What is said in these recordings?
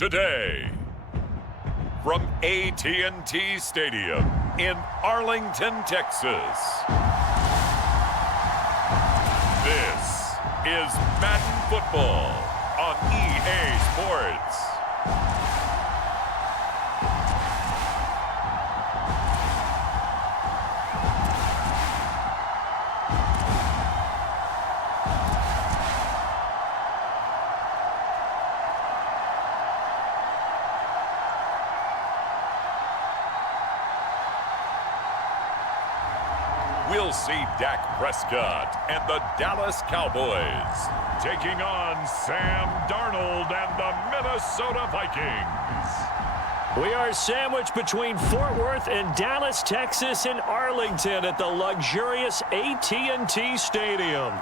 today. From AT&T Stadium in Arlington, Texas. This is Madden Football on EA Sports. We'll see Dak Prescott and the Dallas Cowboys taking on Sam Darnold and the Minnesota Vikings. We are sandwiched between Fort Worth and Dallas, Texas, and Arlington at the luxurious AT&T Stadium.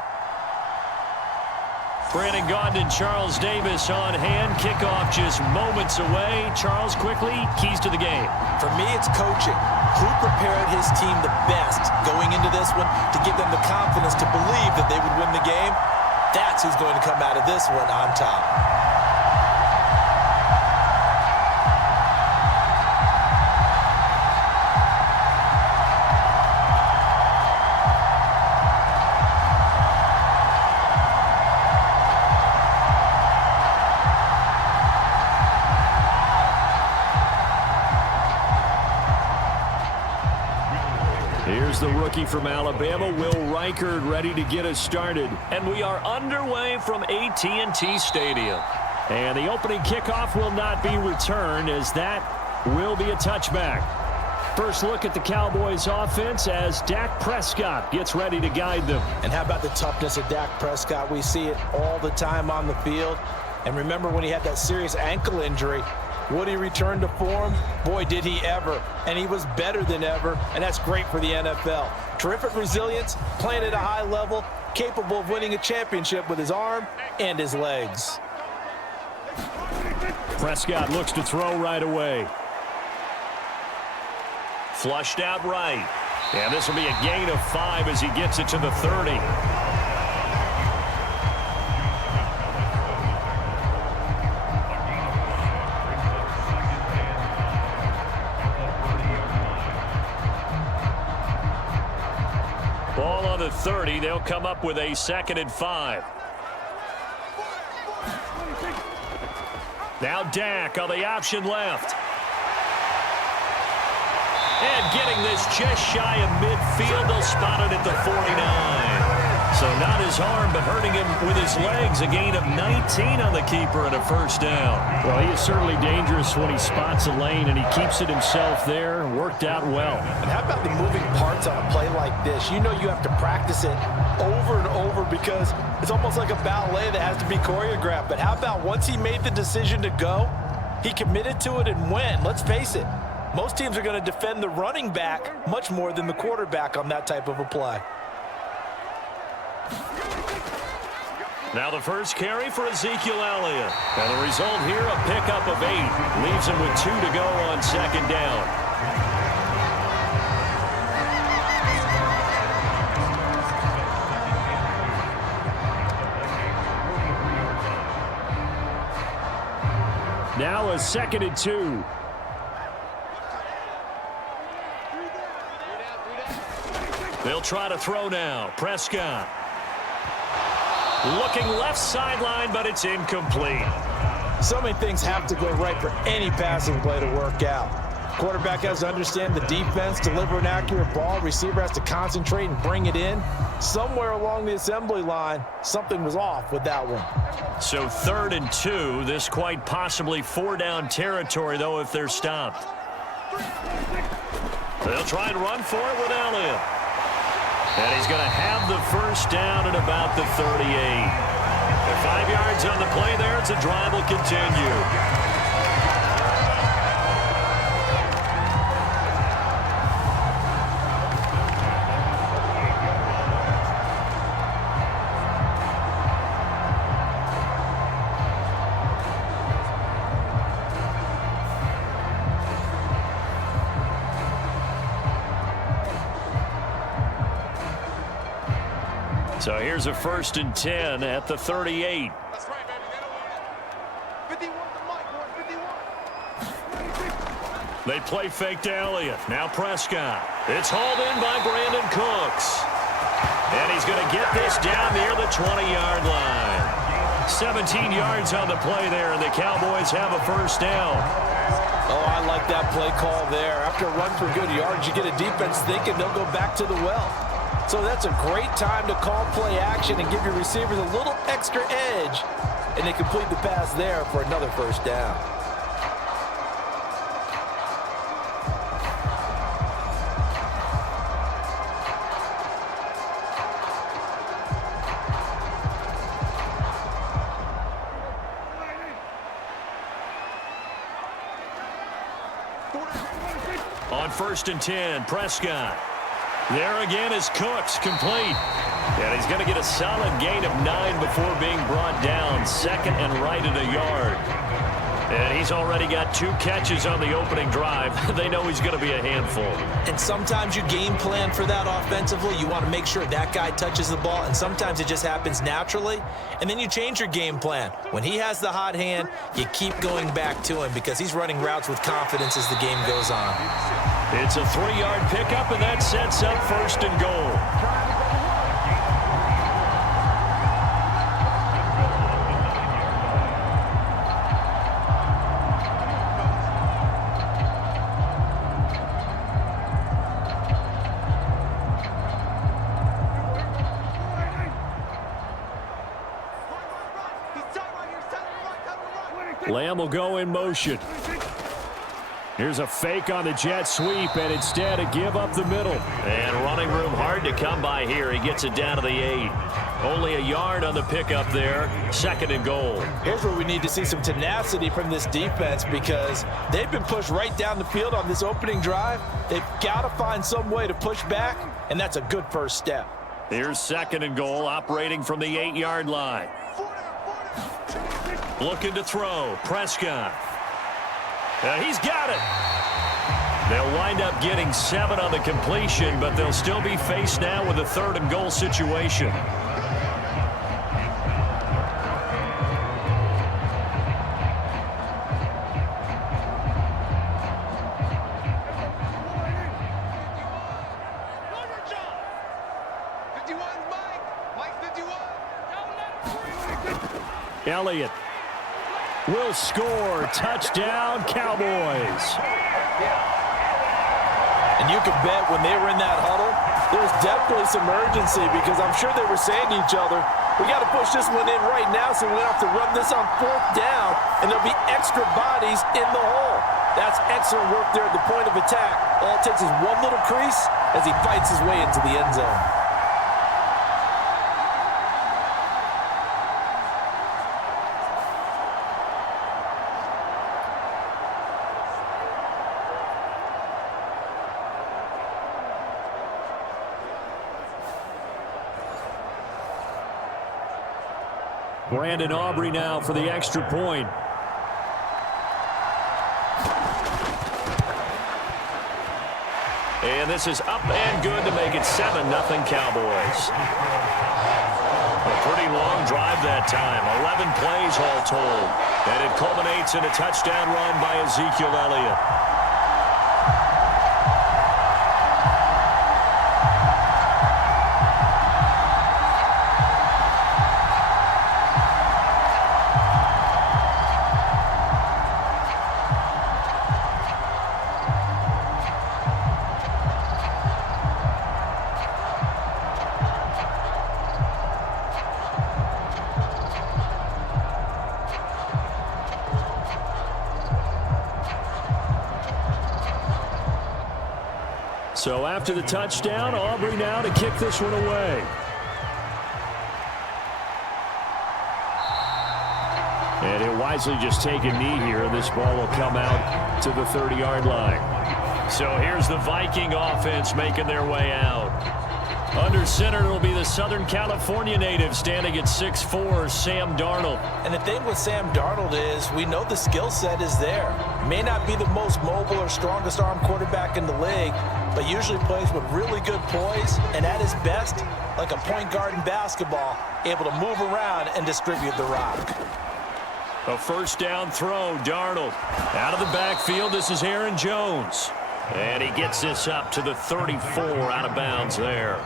Brandon Gaudin and Charles Davis on hand. Kickoff just moments away. Charles, quickly, keys to the game. For me, it's coaching. Who prepared his team the best going into this one to give them the confidence to believe that they would win the game? That's who's going to come out of this one on top. Here's the rookie from Alabama, Will Reichard, ready to get us started. And we are underway from AT&T Stadium. And the opening kickoff will not be returned, as that will be a touchback. First look at the Cowboys offense as Dak Prescott gets ready to guide them. And how about the toughness of Dak Prescott? We see it all the time on the field. And remember when he had that serious ankle injury, would he return to form? Boy, did he ever. And he was better than ever, and that's great for the NFL. Terrific resilience, playing at a high level, capable of winning a championship with his arm and his legs. Prescott looks to throw right away. Flushed out right. And this will be a gain of 5 as he gets it to the 30. Ball on the 30. They'll come up with a 2nd and 5. Now Dak on the option left. And getting this just shy of midfield. They'll spot it at the 49. So not his arm, but hurting him with his legs. A gain of 19 on the keeper and a first down. Well, he is certainly dangerous when he spots a lane, and he keeps it himself there. Worked out well. And how about the moving parts on a play like this? You know you have to practice it over and over because it's almost like a ballet that has to be choreographed. But how about once he made the decision to go, he committed to it and went. Let's face it, most teams are going to defend the running back much more than the quarterback on that type of a play. Now the first carry for Ezekiel Elliott. And the result here, a pickup of 8. Leaves him with 2 to go on 2nd down. Now a 2nd and 2. They'll try to throw now. Prescott. Looking left sideline, but it's incomplete. So many things have to go right for any passing play to work out. Quarterback has to understand the defense, deliver an accurate ball. Receiver has to concentrate and bring it in. Somewhere along the assembly line, something was off with that one. So 3rd and 2. This quite possibly 4-down territory, though, if they're stopped. They'll try and run for it with Elliott. And he's going to have the first down at about the 38. And 5 yards on the play there as the drive will continue. So here's a 1st and 10 at the 38. That's right, baby. 51 to They play fake to Elliott. Now Prescott. It's hauled in by Brandon Cooks. And he's going to get this down near the 20-yard line. 17 yards on the play there, and the Cowboys have a first down. Oh, I like that play call there. After a run for good yards, you get a defense thinking they'll go back to the well. So that's a great time to call play action and give your receivers a little extra edge. And they complete the pass there for another first down. On 1st and 10, Prescott. There again is Cooks, complete. And he's going to get a solid gain of 9 before being brought down. 2nd and right at a yard. And he's already got 2 catches on the opening drive. They know he's going to be a handful. And sometimes you game plan for that offensively. You want to make sure that guy touches the ball, and sometimes it just happens naturally. And then you change your game plan. When he has the hot hand, you keep going back to him because he's running routes with confidence as the game goes on. It's a 3-yard pickup, and that sets up 1st and goal. Lamb will go in motion. Here's a fake on the jet sweep, and instead a give up the middle. And running room hard to come by here. He gets it down to the 8. Only a yard on the pickup there. 2nd and goal. Here's where we need to see some tenacity from this defense because they've been pushed right down the field on this opening drive. They've got to find some way to push back, and that's a good first step. Here's 2nd and goal, operating from the 8-yard line. Looking to throw. Prescott. He's got it. They'll wind up getting 7 on the completion, but they'll still be faced now with a 3rd and goal situation. Elliott will score. Touchdown, Cowboys. And you can bet when they were in that huddle, there was definitely some urgency because I'm sure they were saying to each other, we got to push this one in right now so we don't have to run this on 4th down, and there'll be extra bodies in the hole. That's excellent work there at the point of attack. All it takes is one little crease as he fights his way into the end zone. Brandon Aubrey now for the extra point. And this is up and good to make it 7-0 Cowboys. A pretty long drive that time. 11 plays all told. And it culminates in a touchdown run by Ezekiel Elliott. So after the touchdown, Aubrey now to kick this one away. And he'll wisely just take a knee here. This ball will come out to the 30-yard line. So here's the Viking offense making their way out. Under center, it'll be the Southern California native standing at 6'4", Sam Darnold. And the thing with Sam Darnold is we know the skill set is there. May not be the most mobile or strongest arm quarterback in the league, but usually plays with really good poise and at his best, like a point guard in basketball, able to move around and distribute the rock. A first down throw, Darnold. Out of the backfield, this is Aaron Jones. And he gets this up to the 34 out of bounds there.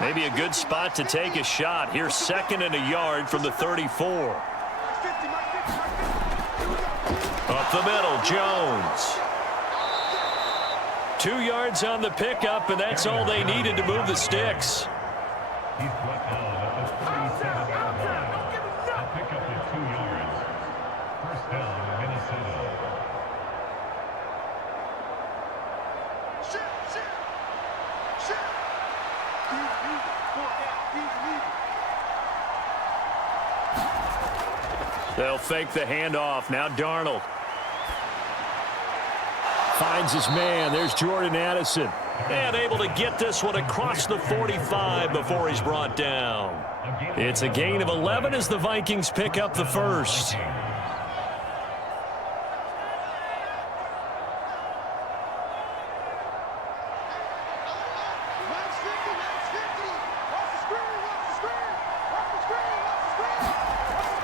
Maybe a good spot to take a shot. Here's 2nd and a yard from the 34. Up the middle, Jones. 2 yards on the pickup, and that's all they needed to move the sticks. He's brought down at the 37-yard line. A pickup of 2 yards. First down, Minnesota. They'll fake the handoff. Now Darnold. Finds his man. There's Jordan Addison. And able to get this one across the 45 before he's brought down. It's a gain of 11 as the Vikings pick up the first.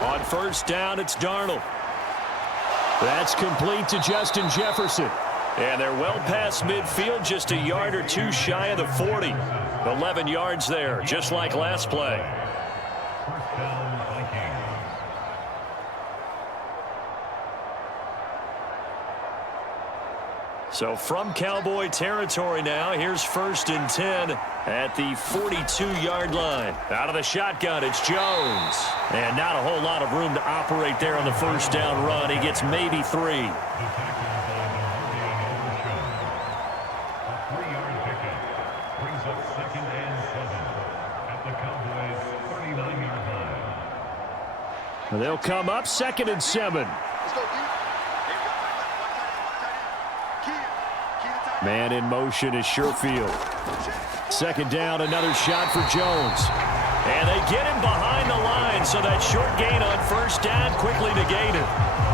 On first down, it's Darnold. That's complete to Justin Jefferson. And they're well past midfield, just a yard or two shy of the 40. 11 yards there, just like last play. First down, Vikings. So from Cowboy territory now, here's 1st and 10 at the 42-yard line. Out of the shotgun, it's Jones. And not a whole lot of room to operate there on the first down run. He gets maybe 3. They'll come up 2nd and 7. Man in motion is Sherfield. 2nd down, another shot for Jones. And they get him behind the line, so that short gain on first down quickly negated.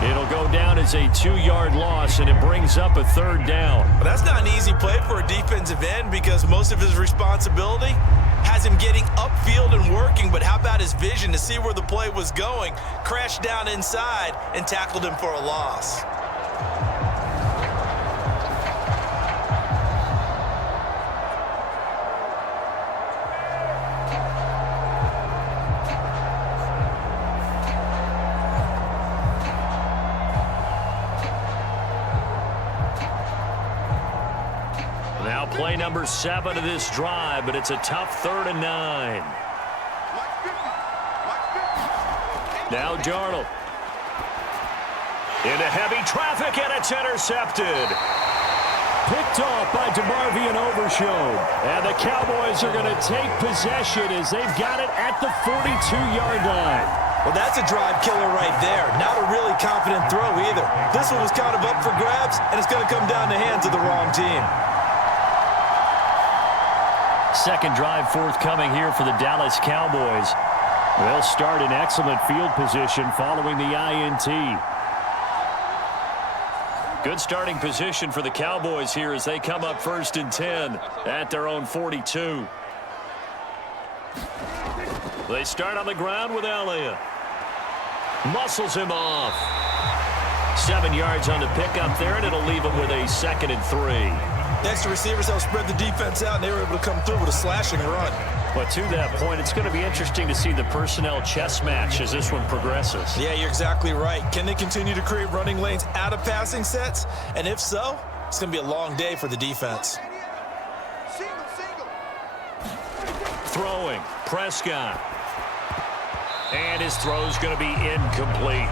It'll go down as a 2-yard loss, and it brings up a 3rd down. But that's not an easy play for a defensive end because most of his responsibility has him getting upfield and working, but how about his vision to see where the play was going, crashed down inside, and tackled him for a loss. Now play number 7 of this drive, but it's a tough 3rd and 9. Now Darnold. Into heavy traffic, and it's intercepted. Picked off by DeMarvion Overshown. And the Cowboys are going to take possession as they've got it at the 42-yard line. Well, that's a drive killer right there. Not a really confident throw either. This one was kind of up for grabs, and it's going to come down the hands of the wrong team. Second drive forthcoming here for the Dallas Cowboys. They'll start in excellent field position following the INT. Good starting position for the Cowboys here as they come up 1st and 10 at their own 42. They start on the ground with Elliott. Muscles him off. 7 yards on the pickup there, and it'll leave him with a 2nd and 3. Next to receivers, they'll spread the defense out, and they were able to come through with a slashing run. But to that point, it's going to be interesting to see the personnel chess match as this one progresses. Yeah, you're exactly right. Can they continue to create running lanes out of passing sets? And if so, it's going to be a long day for the defense. Throwing, Prescott. And his throw's going to be incomplete.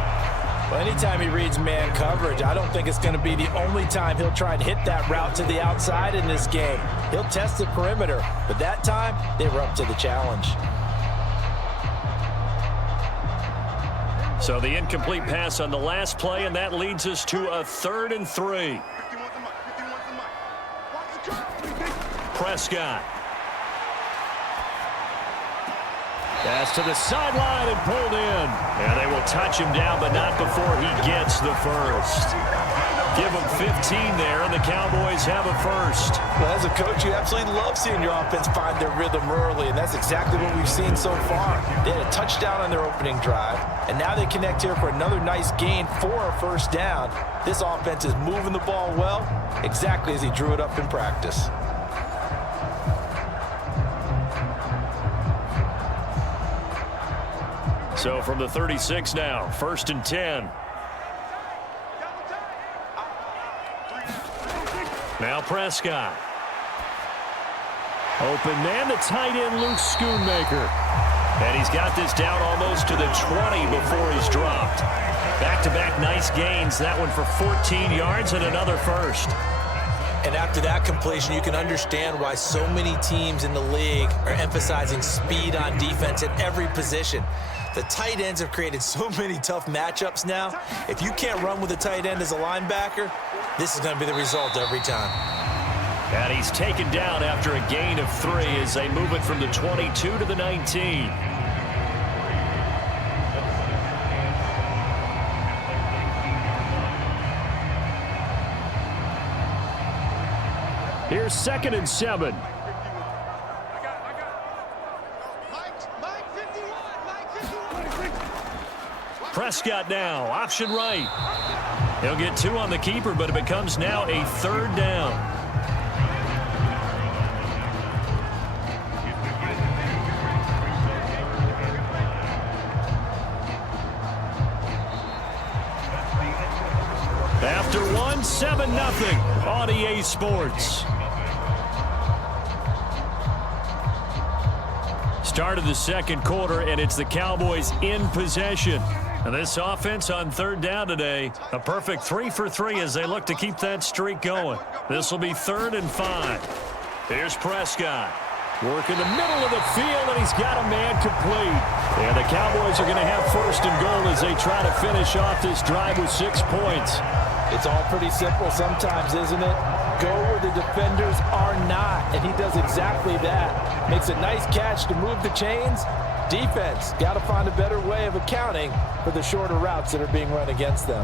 Well, anytime he reads man coverage, I don't think it's going to be the only time he'll try and hit that route to the outside in this game. He'll test the perimeter, but that time, they were up to the challenge. So the incomplete pass on the last play, and that leads us to a 3rd and 3. Prescott. Pass to the sideline and pulled in. And they will touch him down, but not before he gets the first. Give them 15 there, and the Cowboys have a first. Well, as a coach, you absolutely love seeing your offense find their rhythm early, and that's exactly what we've seen so far. They had a touchdown on their opening drive, and now they connect here for another nice gain for a first down. This offense is moving the ball well, exactly as he drew it up in practice. So from the 36 now, 1st and 10. Now Prescott. Open man, the tight end, Luke Schoonmaker. And he's got this down almost to the 20 before he's dropped. Back-to-back nice gains. That one for 14 yards and another first. And after that completion, you can understand why so many teams in the league are emphasizing speed on defense at every position. The tight ends have created so many tough matchups now. If you can't run with a tight end as a linebacker, this is going to be the result every time. And he's taken down after a gain of 3 as they move it from the 22 to the 19. Here's 2nd and 7. Prescott now, option right. He'll get 2 on the keeper, but it becomes now a 3rd down. After 1, 7-0 on EA Sports. Start of the second quarter, and it's the Cowboys in possession. And this offense on 3rd down today, a perfect 3 for 3 as they look to keep that streak going. This will be 3rd and 5. Here's Prescott. Work in the middle of the field, and he's got a man complete. And the Cowboys are going to have 1st and goal as they try to finish off this drive with 6 points. It's all pretty simple sometimes, isn't it? Go where the defenders are not, and he does exactly that. Makes a nice catch to move the chains. Defense got to find a better way of accounting for the shorter routes that are being run against them.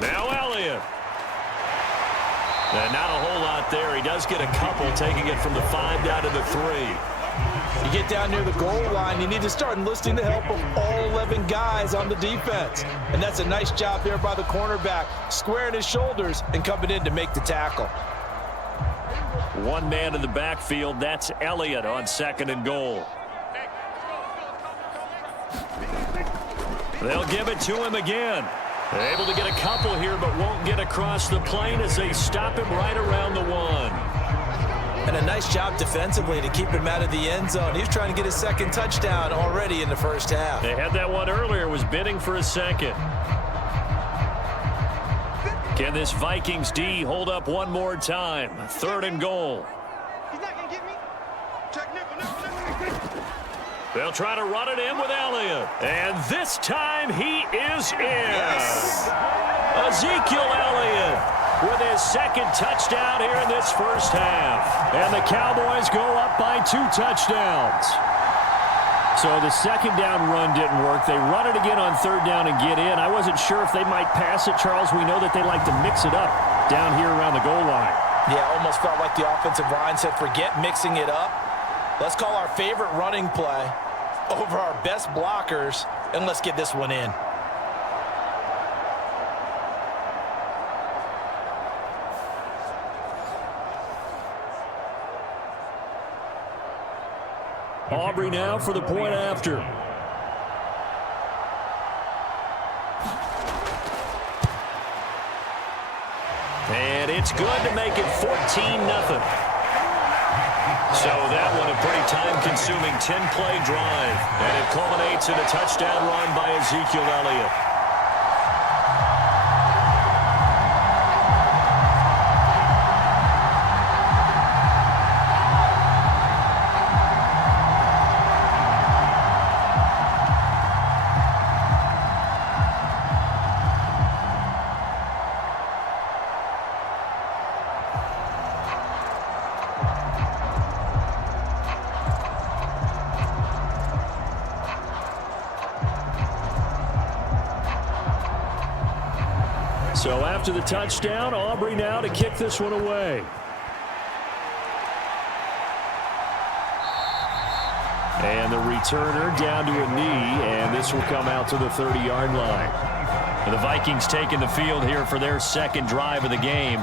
Now Elliott. And not a whole lot there. He does get a couple, taking it from the 5 down to the 3. You get down near the goal line, you need to start enlisting the help of all 11 guys on the defense. And that's a nice job there by the cornerback, squaring his shoulders and coming in to make the tackle. 1 man in the backfield, that's Elliott on 2nd and goal. They'll give it to him again. They're able to get a couple here, but won't get across the plane as they stop him right around the 1. And a nice job defensively to keep him out of the end zone. He was trying to get his 2nd touchdown already in the first half. They had that one earlier, was bidding for a 2nd. Can this Vikings D hold up one more time? 3rd and goal. He's not going to get me. Check nickel. They'll try to run it in with Elliott. And this time he is in. Yes. Ezekiel Elliott with his 2nd touchdown here in this first half. And the Cowboys go up by 2 touchdowns. So the 2nd down run didn't work. They run it again on 3rd down and get in. I wasn't sure if they might pass it, Charles. We know that they like to mix it up down here around the goal line. Yeah, almost felt like the offensive line said, forget mixing it up. Let's call our favorite running play over our best blockers, and let's get this one in. Aubrey now for the point after. And it's good to make it 14-0. So that one a pretty time-consuming 10-play drive. And it culminates in a touchdown run by Ezekiel Elliott. So after the touchdown, Aubrey now to kick this one away. And the returner down to a knee, and this will come out to the 30-yard line. And the Vikings taking the field here for their second drive of the game.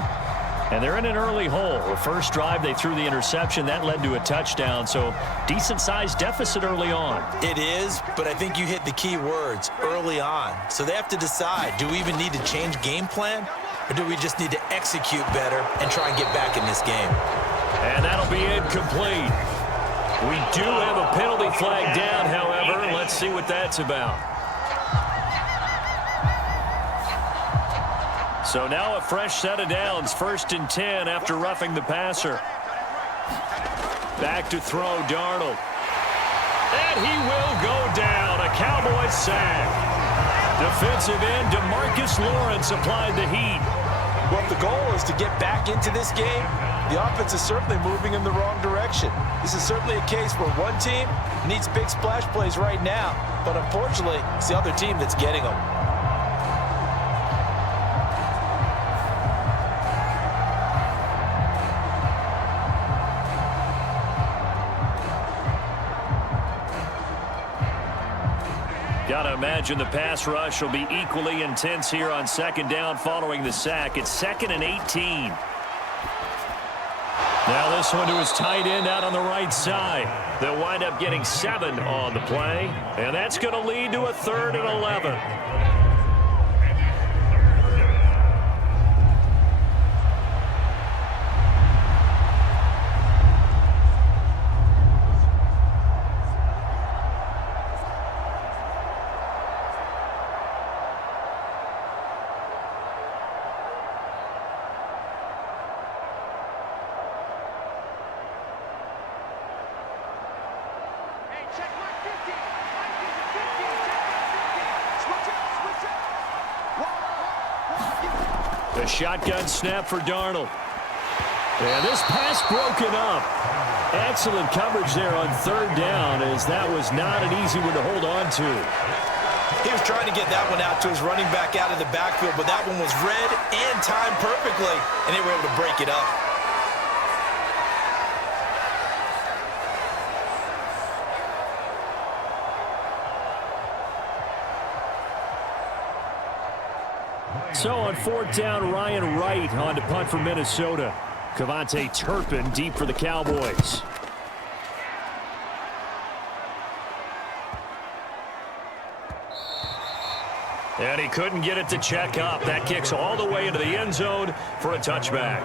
And they're in an early hole. The first drive, they threw the interception. That led to a touchdown, so decent-sized deficit early on. It is, but I think you hit the key words, early on. So they have to decide, do we even need to change game plan, or do we just need to execute better and try and get back in this game? And that'll be incomplete. We do have a penalty flag down, however. Let's see what that's about. So now a fresh set of downs, 1st and 10 after roughing the passer. Back to throw, Darnold. And he will go down, a Cowboys sack. Defensive end DeMarcus Lawrence applied the heat. Well, if the goal is to get back into this game, the offense is certainly moving in the wrong direction. This is certainly a case where one team needs big splash plays right now, but unfortunately, it's the other team that's getting them. Got to imagine the pass rush will be equally intense here on 2nd down following the sack. It's 2nd and 18. Now this one to his tight end out on the right side. They'll wind up getting 7 on the play, and that's going to lead to a 3rd and 11. The shotgun snap for Darnold. And this pass broken up. Excellent coverage there on 3rd down, as that was not an easy one to hold on to. He was trying to get that one out to his running back out of the backfield, but that one was read and timed perfectly, and they were able to break it up. So on 4th down, Ryan Wright on to punt for Minnesota. Kevontae Turpin deep for the Cowboys. And he couldn't get it to check up. That kicks all the way into the end zone for a touchback.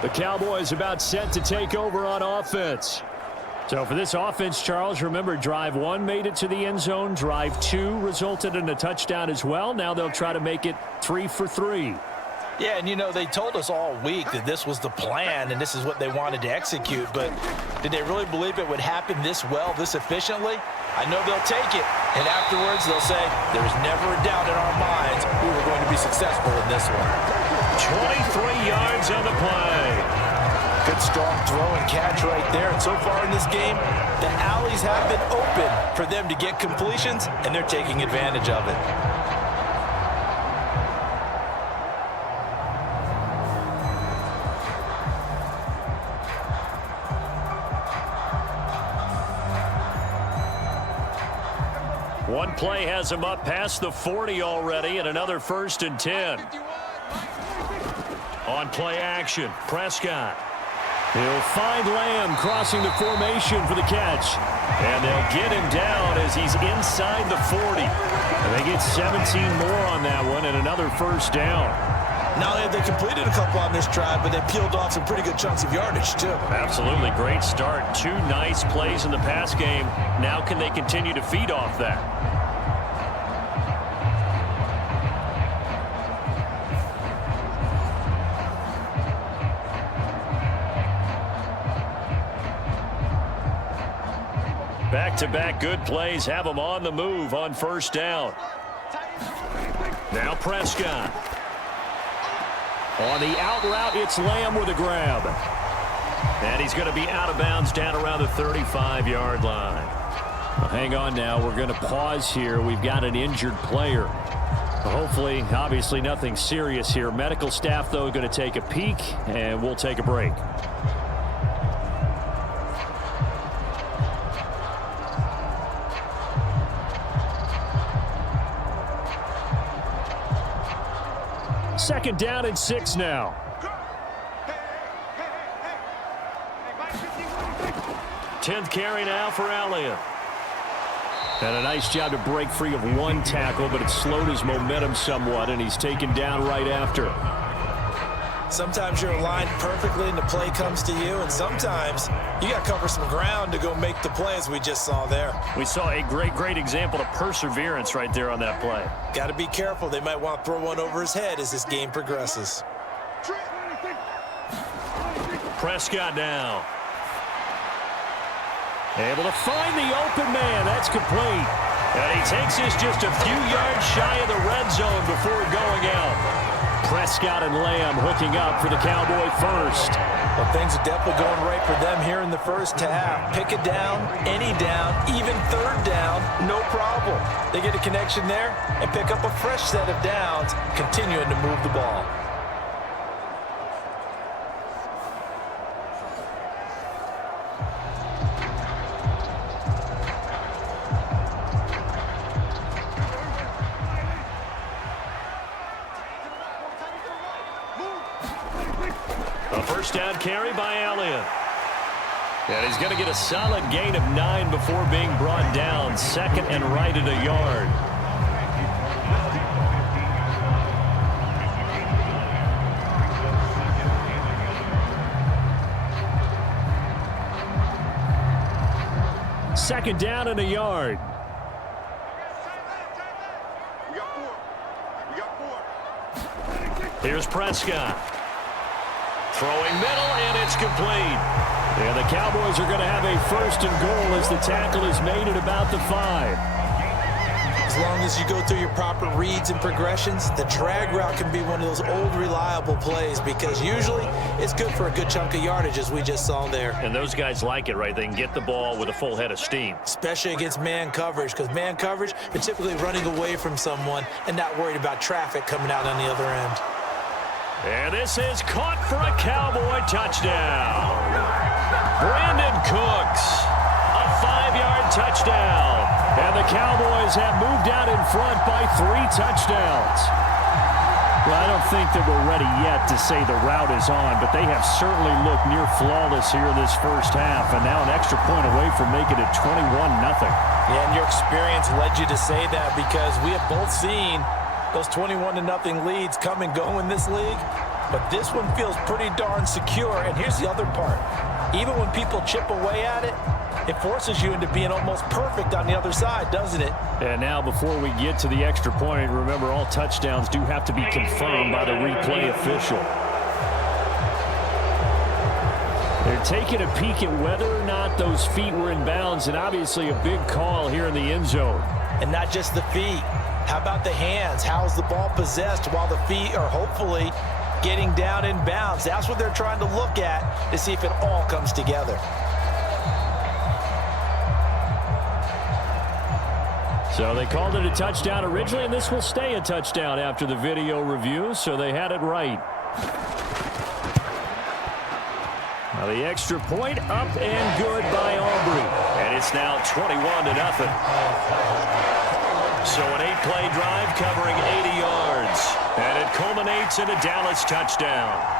The Cowboys about set to take over on offense. So for this offense, Charles, remember, drive 1 made it to the end zone. Drive 2 resulted in a touchdown as well. Now they'll try to make it 3 for 3. Yeah, and you know, they told us all week that this was the plan and this is what they wanted to execute, but did they really believe it would happen this well, this efficiently? I know they'll take it, and afterwards they'll say, there's never a doubt in our minds we were going to be successful in this one. 23 yards on the play. Good strong throw and catch right there, and so far in this game, the alleys have been open for them to get completions, and they're taking advantage of it. One play has him up past the 40 already, and another 1st and 10. On play action, Prescott. He'll find Lamb crossing the formation for the catch. And they'll get him down as he's inside the 40. And they get 17 more on that one and another 1st down. Not only have they completed a couple on this drive, but they peeled off some pretty good chunks of yardage, too. Absolutely. Great start. 2 nice plays in the pass game. Now can they continue to feed off that? Back-to-back good plays have them on the move on 1st down. Now Prescott. On the out route, it's Lamb with a grab. And he's going to be out of bounds down around the 35-yard line. Well, hang on now. We're going to pause here. We've got an injured player. Hopefully, obviously nothing serious here. Medical staff, though, going to take a peek, and we'll take a break. Second down and 6 now. 10th carry now for Elliott. And a nice job to break free of one tackle, but it slowed his momentum somewhat, and he's taken down right after. Sometimes you're aligned perfectly and the play comes to you, and sometimes you got to cover some ground to go make the play, as we just saw there. We saw a great example of perseverance right there on that play. Got to be careful. They might want to throw one over his head as this game progresses. Prescott now. Able to find the open man. That's complete. And he takes this just a few yards shy of the red zone before going out. Prescott and Lamb hooking up for the Cowboy first. Well, things are definitely going right for them here in the first half. Pick a down, any down, even third down, no problem. They get a connection there and pick up a fresh set of downs, continuing to move the ball. A first down carry by Elliott. And he's going to get a solid gain of 9 before being brought down. Second and right at a yard. Second down and a yard. Here's Prescott. Throwing middle, and it's complete. And the Cowboys are going to have a first and goal as the tackle is made at about the 5. As long as you go through your proper reads and progressions, the drag route can be one of those old reliable plays because usually it's good for a good chunk of yardage, as we just saw there. And those guys like it, right? They can get the ball with a full head of steam. Especially against man coverage, because man coverage, they're typically running away from someone and not worried about traffic coming out on the other end. And this is caught for a Cowboy touchdown. Brandon Cooks, a 5-yard touchdown. And the Cowboys have moved out in front by 3 touchdowns. Well, I don't think that we're ready yet to say the route is on, but they have certainly looked near flawless here in this first half, and now an extra point away from making it 21-0. Yeah, and your experience led you to say that because we have both seen those 21-0 leads come and go in this league, but this one feels pretty darn secure. And here's the other part. Even when people chip away at it, it forces you into being almost perfect on the other side, doesn't it? And now before we get to the extra point, remember all touchdowns do have to be confirmed by the replay official. They're taking a peek at whether or not those feet were in bounds, and obviously a big call here in the end zone. And not just the feet. How about the hands? How's the ball possessed while the feet are hopefully getting down in bounds? That's what they're trying to look at to see if it all comes together. So they called it a touchdown originally, and this will stay a touchdown after the video review, so they had it right. Now the extra point up and good by Aubrey. And it's now 21-0. So an 8-play drive covering 80 yards. And it culminates in a Dallas touchdown.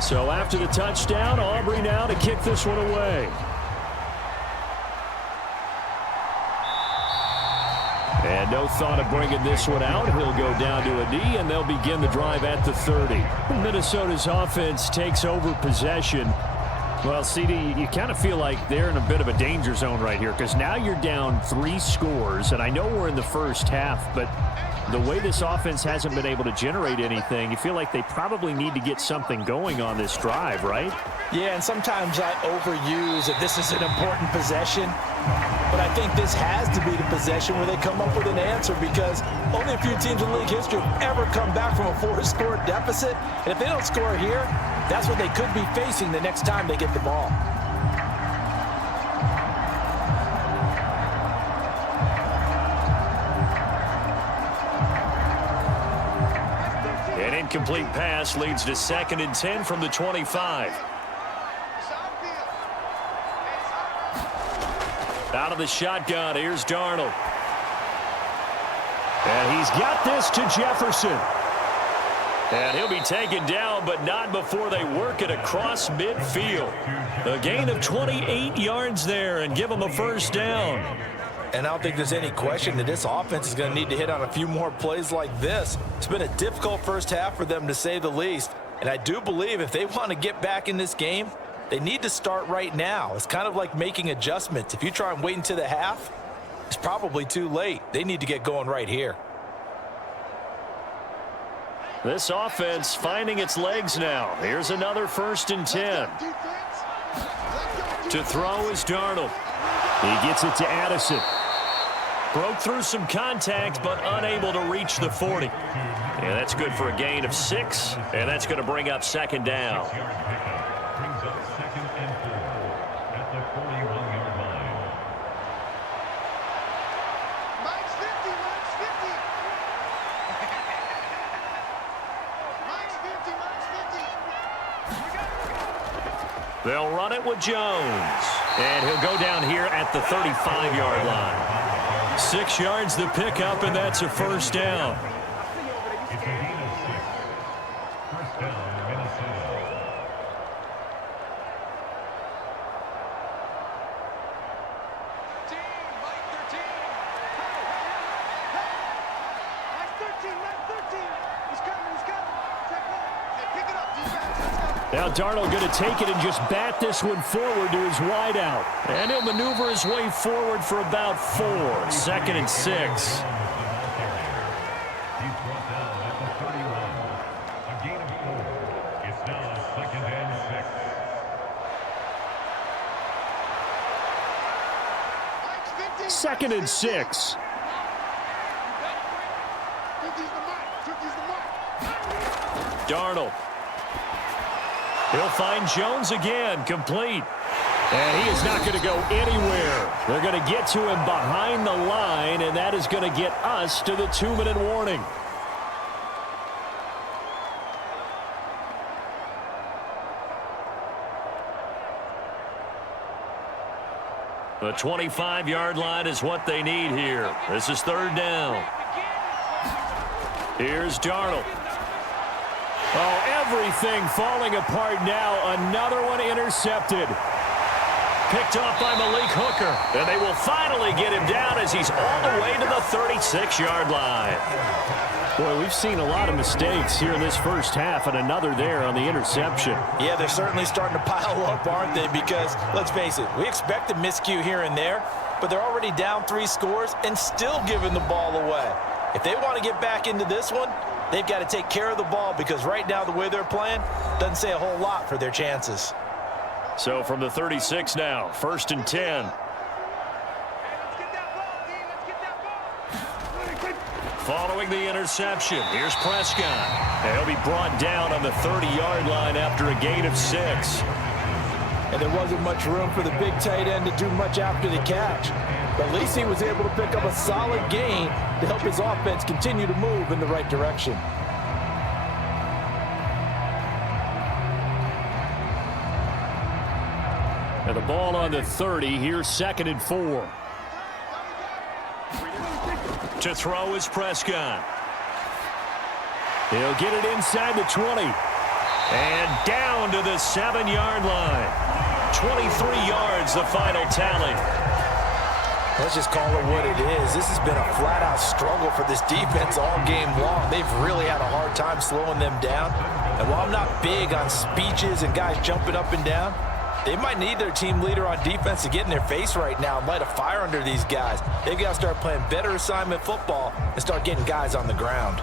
So after the touchdown, Aubrey now to kick this one away. And no thought of bringing this one out. He'll go down to a knee, and they'll begin the drive at the 30. Minnesota's offense takes over possession. Well, CD, you kind of feel like they're in a bit of a danger zone right here because now you're down 3 scores, and I know we're in the first half, but the way this offense hasn't been able to generate anything, you feel like they probably need to get something going on this drive, right? Yeah, and sometimes I overuse that this is an important possession, but I think this has to be the possession where they come up with an answer because only a few teams in league history have ever come back from a 4-score deficit, and if they don't score here, that's what they could be facing the next time they get the ball. An incomplete pass leads to 2nd and 10 from the 25. Out of the shotgun, here's Darnold. And he's got this to Jefferson. And he'll be taken down, but not before they work it across midfield. A gain of 28 yards there and give them a first down. And I don't think there's any question that this offense is going to need to hit on a few more plays like this. It's been a difficult first half for them, to say the least. And I do believe if they want to get back in this game, they need to start right now. It's kind of like making adjustments. If you try and wait until the half, it's probably too late. They need to get going right here. This offense finding its legs now. Here's another 1st and 10. To throw is Darnold. He gets it to Addison. Broke through some contact, but unable to reach the 40. And that's good for a gain of 6, and that's going to bring up 2nd down. They'll run it with Jones. And he'll go down here at the 35-yard line. 6 yards the pickup, and that's a first down. Now Darnold going to take it and just bat this one forward to his wideout. And he'll maneuver his way forward for about 4. 2nd and 6. Second and 6. Darnold. He'll find Jones again, complete. And he is not going to go anywhere. They're going to get to him behind the line, and that is going to get us to the 2-minute warning. The 25-yard line is what they need here. This is 3rd down. Here's Darnold. Oh, everything falling apart now. Another one intercepted. Picked off by Malik Hooker. And they will finally get him down as he's all the way to the 36-yard line. Boy, we've seen a lot of mistakes here in this first half, and another there on the interception. Yeah, they're certainly starting to pile up, aren't they? Because, let's face it, we expect a miscue here and there, but they're already down 3 scores and still giving the ball away. If they want to get back into this one, they've got to take care of the ball because right now the way they're playing doesn't say a whole lot for their chances. So from the 36 now, 1st and 10. Following the interception, here's Prescott. And he'll be brought down on the 30-yard line after a gain of 6. And there wasn't much room for the big tight end to do much after the catch. But at least he was able to pick up a solid gain to help his offense continue to move in the right direction. And the ball on the 30. Here's 2nd and 4. To throw is Prescott. He'll get it inside the 20. And down to the 7-yard line. 23 yards, the final tally. Let's just call it what it is. This has been a flat-out struggle for this defense all game long. They've really had a hard time slowing them down. And while I'm not big on speeches and guys jumping up and down, They might need their team leader on defense to get in their face right now and light a fire under these guys. They've got to start playing better assignment football and start getting guys on the ground.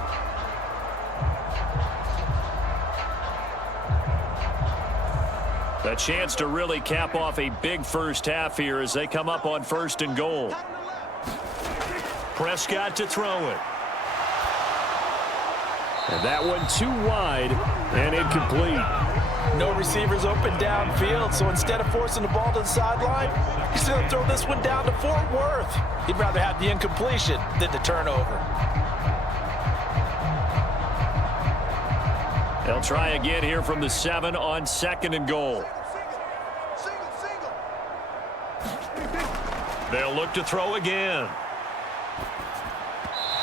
A chance to really cap off a big first half here as they come up on 1st and goal. Prescott to throw it. And that one too wide and incomplete. No receivers open downfield, so instead of forcing the ball to the sideline, he's going to throw this one down to Fort Worth. He'd rather have the incompletion than the turnover. They'll try again here from the 7 on 2nd and goal. They'll look to throw again.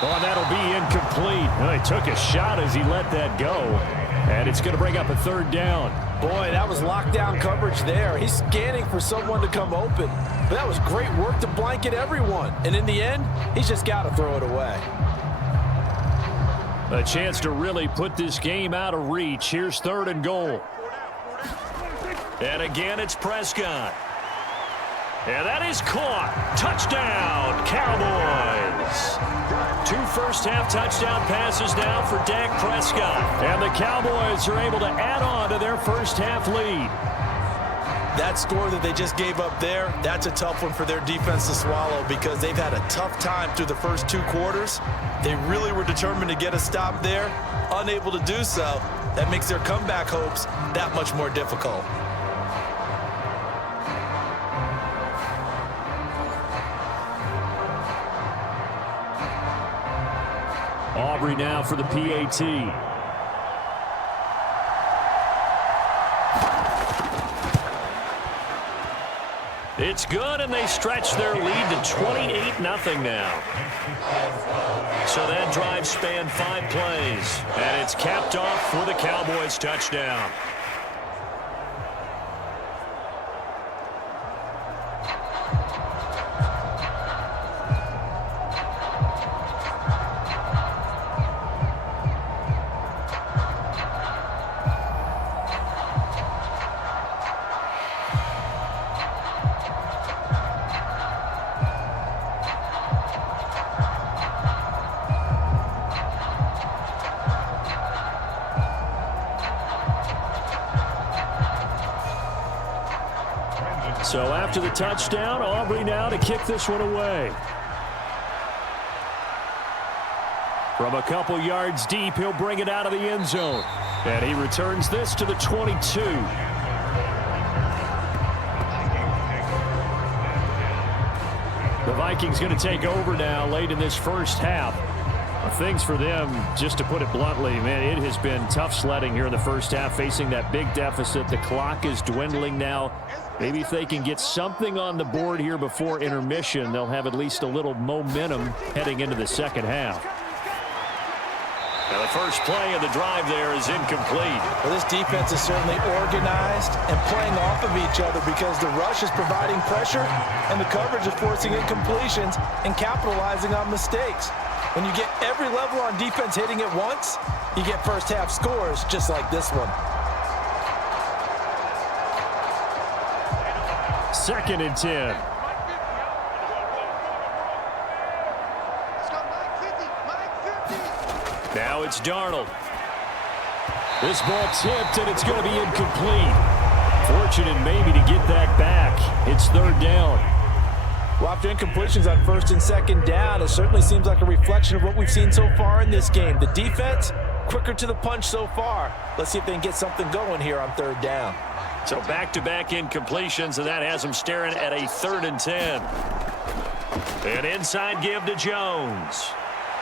Oh, and that'll be incomplete. Well, he took a shot as he let that go. And it's going to bring up a 3rd down. Boy, that was lockdown coverage there. He's scanning for someone to come open. But that was great work to blanket everyone. And in the end, he's just got to throw it away. A chance to really put this game out of reach. Here's 3rd and goal. And again, it's Prescott. And that is caught. Touchdown, Cowboys. 2 first-half touchdown passes now for Dak Prescott. And the Cowboys are able to add on to their first-half lead. That score that they just gave up there, that's a tough one for their defense to swallow because they've had a tough time through the first 2 quarters. They really were determined to get a stop there, unable to do so. That makes their comeback hopes that much more difficult. Aubrey now for the PAT. It's good, and they stretch their lead to 28-0 now. So that drive spanned 5 plays, and it's capped off with a Cowboys touchdown. So after the touchdown, Aubrey now to kick this one away. From a couple yards deep, he'll bring it out of the end zone. And he returns this to the 22. The Vikings going to take over now late in this first half. Things for them, just to put it bluntly, man, it has been tough sledding here in the first half, facing that big deficit. The clock is dwindling now. Maybe if they can get something on the board here before intermission, they'll have at least a little momentum heading into the second half. Now the first play of the drive there is incomplete. Well, this defense is certainly organized and playing off of each other because the rush is providing pressure and the coverage is forcing incompletions and capitalizing on mistakes. When you get every level on defense hitting at once, you get first half scores just like this one. 2nd and 10. Now it's Darnold. This ball tipped, and it's going to be incomplete. Fortunate maybe to get that back. It's 3rd down. Well, after incompletions on 1st and 2nd down, it certainly seems like a reflection of what we've seen so far in this game. The defense, quicker to the punch so far. Let's see if they can get something going here on 3rd down. So back-to-back incompletions, and that has them staring at a 3rd and 10. An inside give to Jones.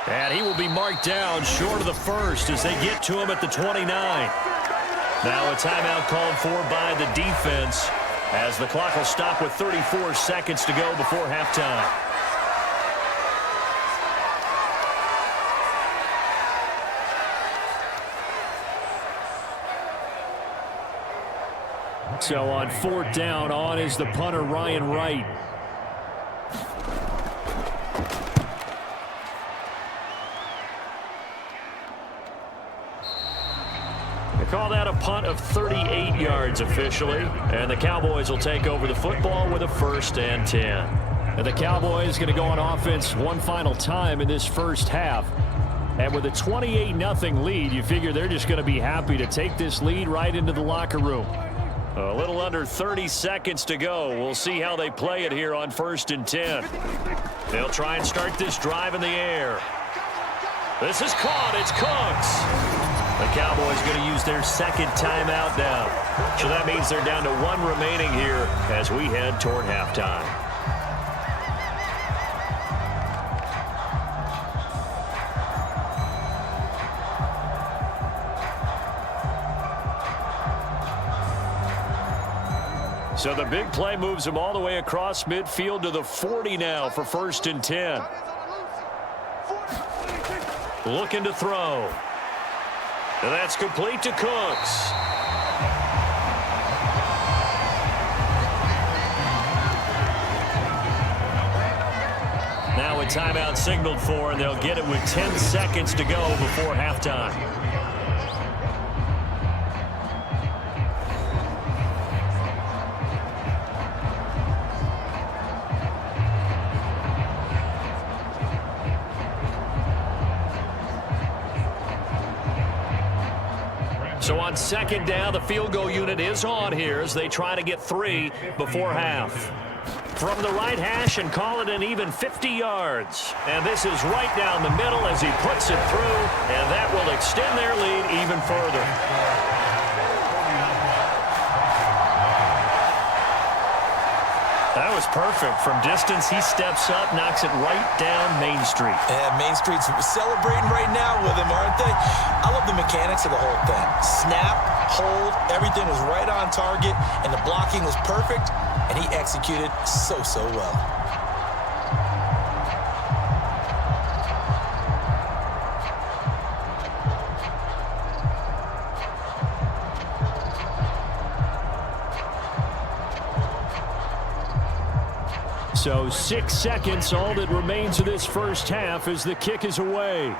And he will be marked down short of the first as they get to him at the 29. Now a timeout called for by the defense as the clock will stop with 34 seconds to go before halftime. So on 4th down, on is the punter, Ryan Wright. Call that a punt of 38 yards officially. And the Cowboys will take over the football with a 1st and 10. And the Cowboys going to go on offense one final time in this first half. And with a 28-0 lead, you figure they're just going to be happy to take this lead right into the locker room. A little under 30 seconds to go. We'll see how they play it here on 1st and 10. They'll try and start this drive in the air. This is caught. It's Cooks. The Cowboys going to use their 2nd timeout now. So that means they're down to 1 remaining here as we head toward halftime. So the big play moves him all the way across midfield to the 40 now for 1st and 10. Looking to throw. And that's complete to Cooks. Now a timeout signaled for, and they'll get it with 10 seconds to go before halftime. So on 2nd down, the field goal unit is on here as they try to get 3 before half. From the right hash and call it an even 50 yards. And this is right down the middle as he puts it through, and that will extend their lead even further. That was perfect. From distance, he steps up, knocks it right down Main Street. Yeah, Main Street's celebrating right now with him, aren't they? I love the mechanics of the whole thing. Snap, hold, everything was right on target, and the blocking was perfect, and he executed so well. So 6 seconds, all that remains of this first half as the kick is away.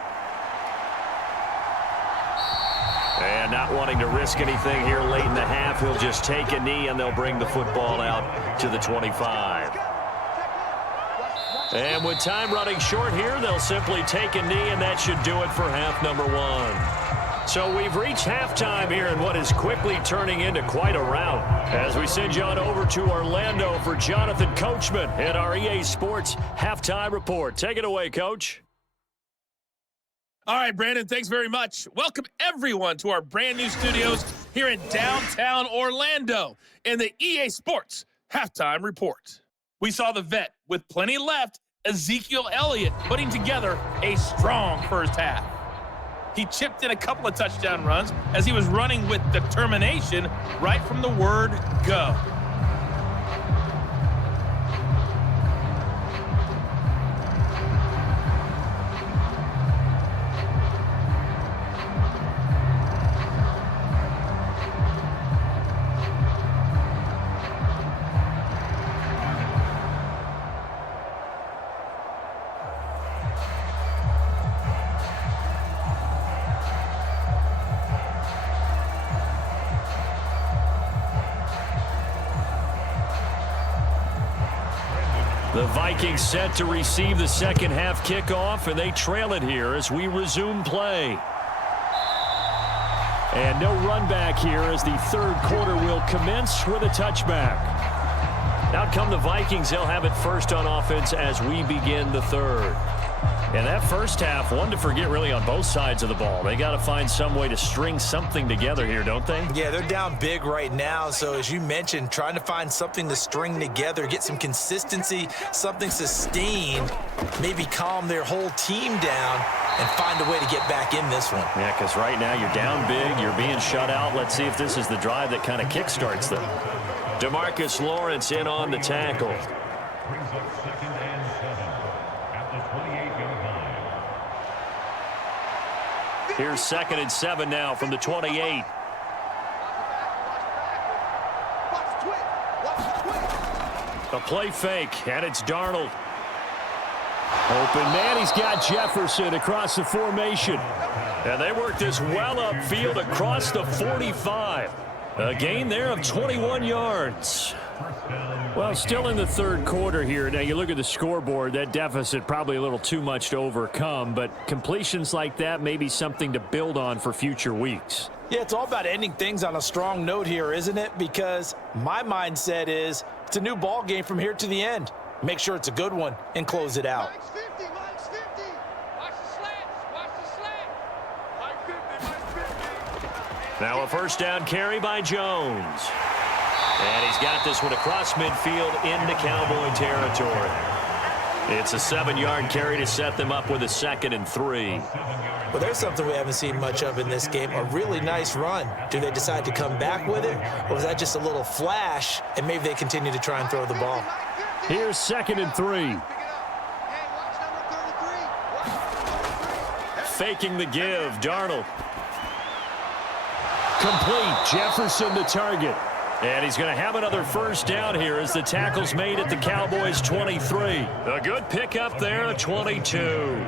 And not wanting to risk anything here late in the half, he'll just take a knee and they'll bring the football out to the 25. And with time running short here, they'll simply take a knee, and that should do it for half number 1. So we've reached halftime here in what is quickly turning into quite a rout. As we send you on over to Orlando for Jonathan Coachman at our EA Sports Halftime Report. Take it away, Coach. All right, Brandon, thanks very much. Welcome, everyone, to our brand new studios here in downtown Orlando in the EA Sports Halftime Report. We saw the vet with plenty left, Ezekiel Elliott, putting together a strong first half. He chipped in a couple of touchdown runs as he was running with determination right from the word go. The Vikings set to receive the second half kickoff, and they trail it here as we resume play. And no run back here as the third quarter will commence with a touchback. Out come the Vikings. They'll have it first on offense as we begin the third. And that first half, one to forget really on both sides of the ball. They got to find some way to string something together here, don't they? Yeah, they're down big right now. So as you mentioned, trying to find something to string together, get some consistency, something sustained, maybe calm their whole team down and find a way to get back in this one. Yeah, because right now you're down big, you're being shut out. Let's see if this is the drive that kind of kickstarts them. DeMarcus Lawrence in on the tackle. Brings up 2nd and 7 at the 28-yard line. Here's 2nd and 7 now from the 28. A play fake, and it's Darnold. Open man, he's got Jefferson across the formation. And they work this well upfield across the 45. A gain there of 21 yards. Well, still in the third quarter here. Now, you look at the scoreboard, that deficit probably a little too much to overcome, but completions like that may be something to build on for future weeks. Yeah, it's all about ending things on a strong note here, isn't it? Because my mindset is it's a new ball game from here to the end. Make sure it's a good one and close it out. Mike's 50, Mike's 50. Watch the slants, watch the slant. Mike 50, Mike 50. Now a first down carry by Jones. And he's got this one across midfield into Cowboy territory. It's a 7-yard carry to set them up with a 2nd and 3. Well, there's something we haven't seen much of in this game, a really nice run. Do they decide to come back with it, or was that just a little flash, and maybe they continue to try and throw the ball? Here's 2nd and 3. Faking the give, Darnold. Complete, Jefferson the target. And he's going to have another first down here as the tackle's made at the Cowboys' 23. A good pickup there, 22.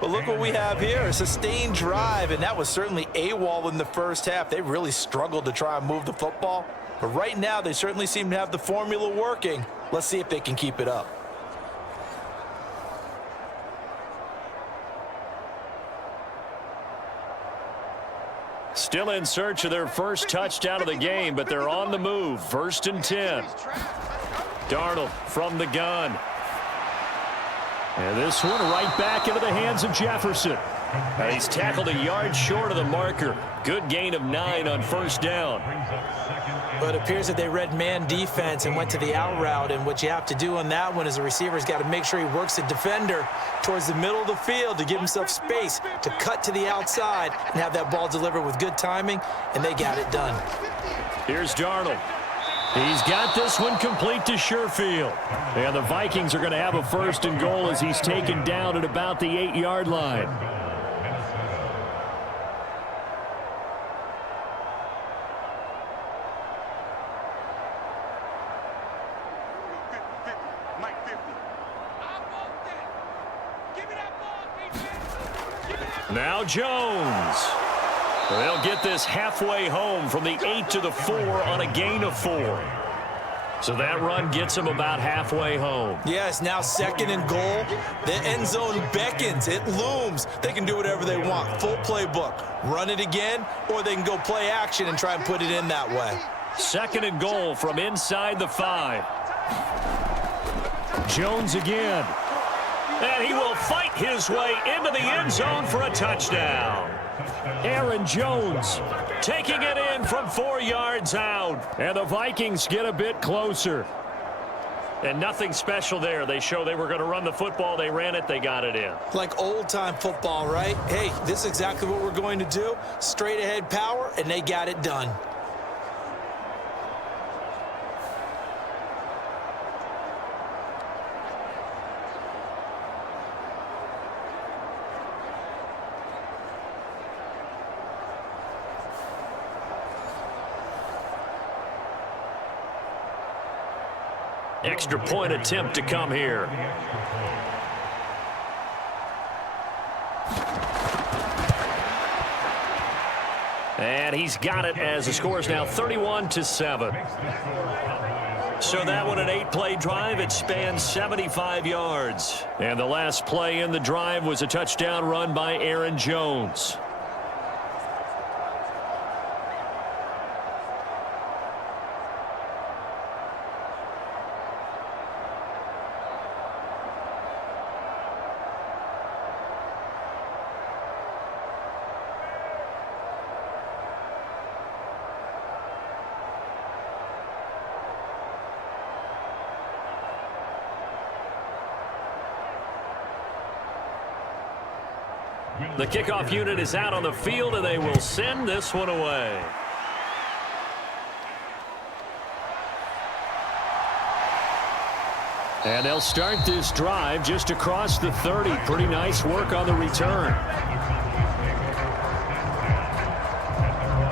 But look what we have here, a sustained drive, and that was certainly AWOL in the first half. They really struggled to try and move the football. But right now, they certainly seem to have the formula working. Let's see if they can keep it up. Still in search of their first touchdown of the game, but they're on the move. 1st and 10. Darnold from the gun. And this one right back into the hands of Jefferson. And he's tackled a yard short of the marker. Good gain of 9 on first down. But it appears that they read man defense and went to the out route, and what you have to do on that one is a receiver's got to make sure he works the defender towards the middle of the field to give himself space to cut to the outside and have that ball delivered with good timing, and they got it done. Here's Darnold. He's got this one complete to Sherfield. And the Vikings are going to have a 1st and goal as he's taken down at about the 8-yard line. Now Jones. They'll get this halfway home from the 8 to the 4 on a gain of 4. So that run gets them about halfway home. Yeah, it's now 2nd and goal. The end zone beckons. It looms. They can do whatever they want. Full playbook. Run it again, or they can go play action and try and put it in that way. 2nd and goal from inside the 5. Jones again. And he will fight his way into the end zone for a touchdown. Aaron Jones taking it in from 4 yards out. And the Vikings get a bit closer. And nothing special there. They show they were going to run the football. They ran it. They got it in. Like old-time football, right? Hey, this is exactly what we're going to do. Straight-ahead power, and they got it done. Extra point attempt to come here. And he's got it as the score is now 31-7. So that one, an 8-play drive. It spans 75 yards. And the last play in the drive was a touchdown run by Aaron Jones. The kickoff unit is out on the field, and they will send this one away. And they'll start this drive just across the 30. Pretty nice work on the return.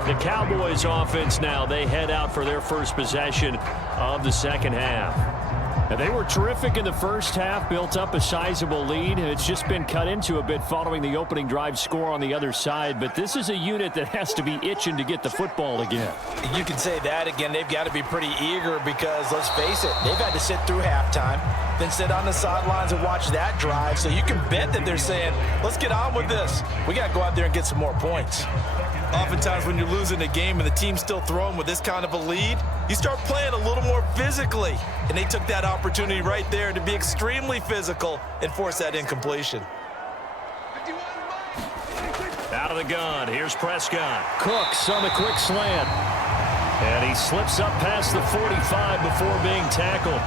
The Cowboys offense now, they head out for their first possession of the second half. And they were terrific in the first half, built up a sizable lead. It's just been cut into a bit following the opening drive score on the other side. But this is a unit that has to be itching to get the football again. You can say that again. They've got to be pretty eager because, let's face it, they've had to sit through halftime, then sit on the sidelines and watch that drive. So you can bet that they're saying, let's get on with this. We got to go out there and get some more points. Oftentimes when you're losing a game and the team's still throwing with this kind of a lead, you start playing a little more physically. And they took that opportunity right there to be extremely physical and force that incompletion. Out of the gun, here's Prescott. Cooks on the quick slant. And he slips up past the 45 before being tackled.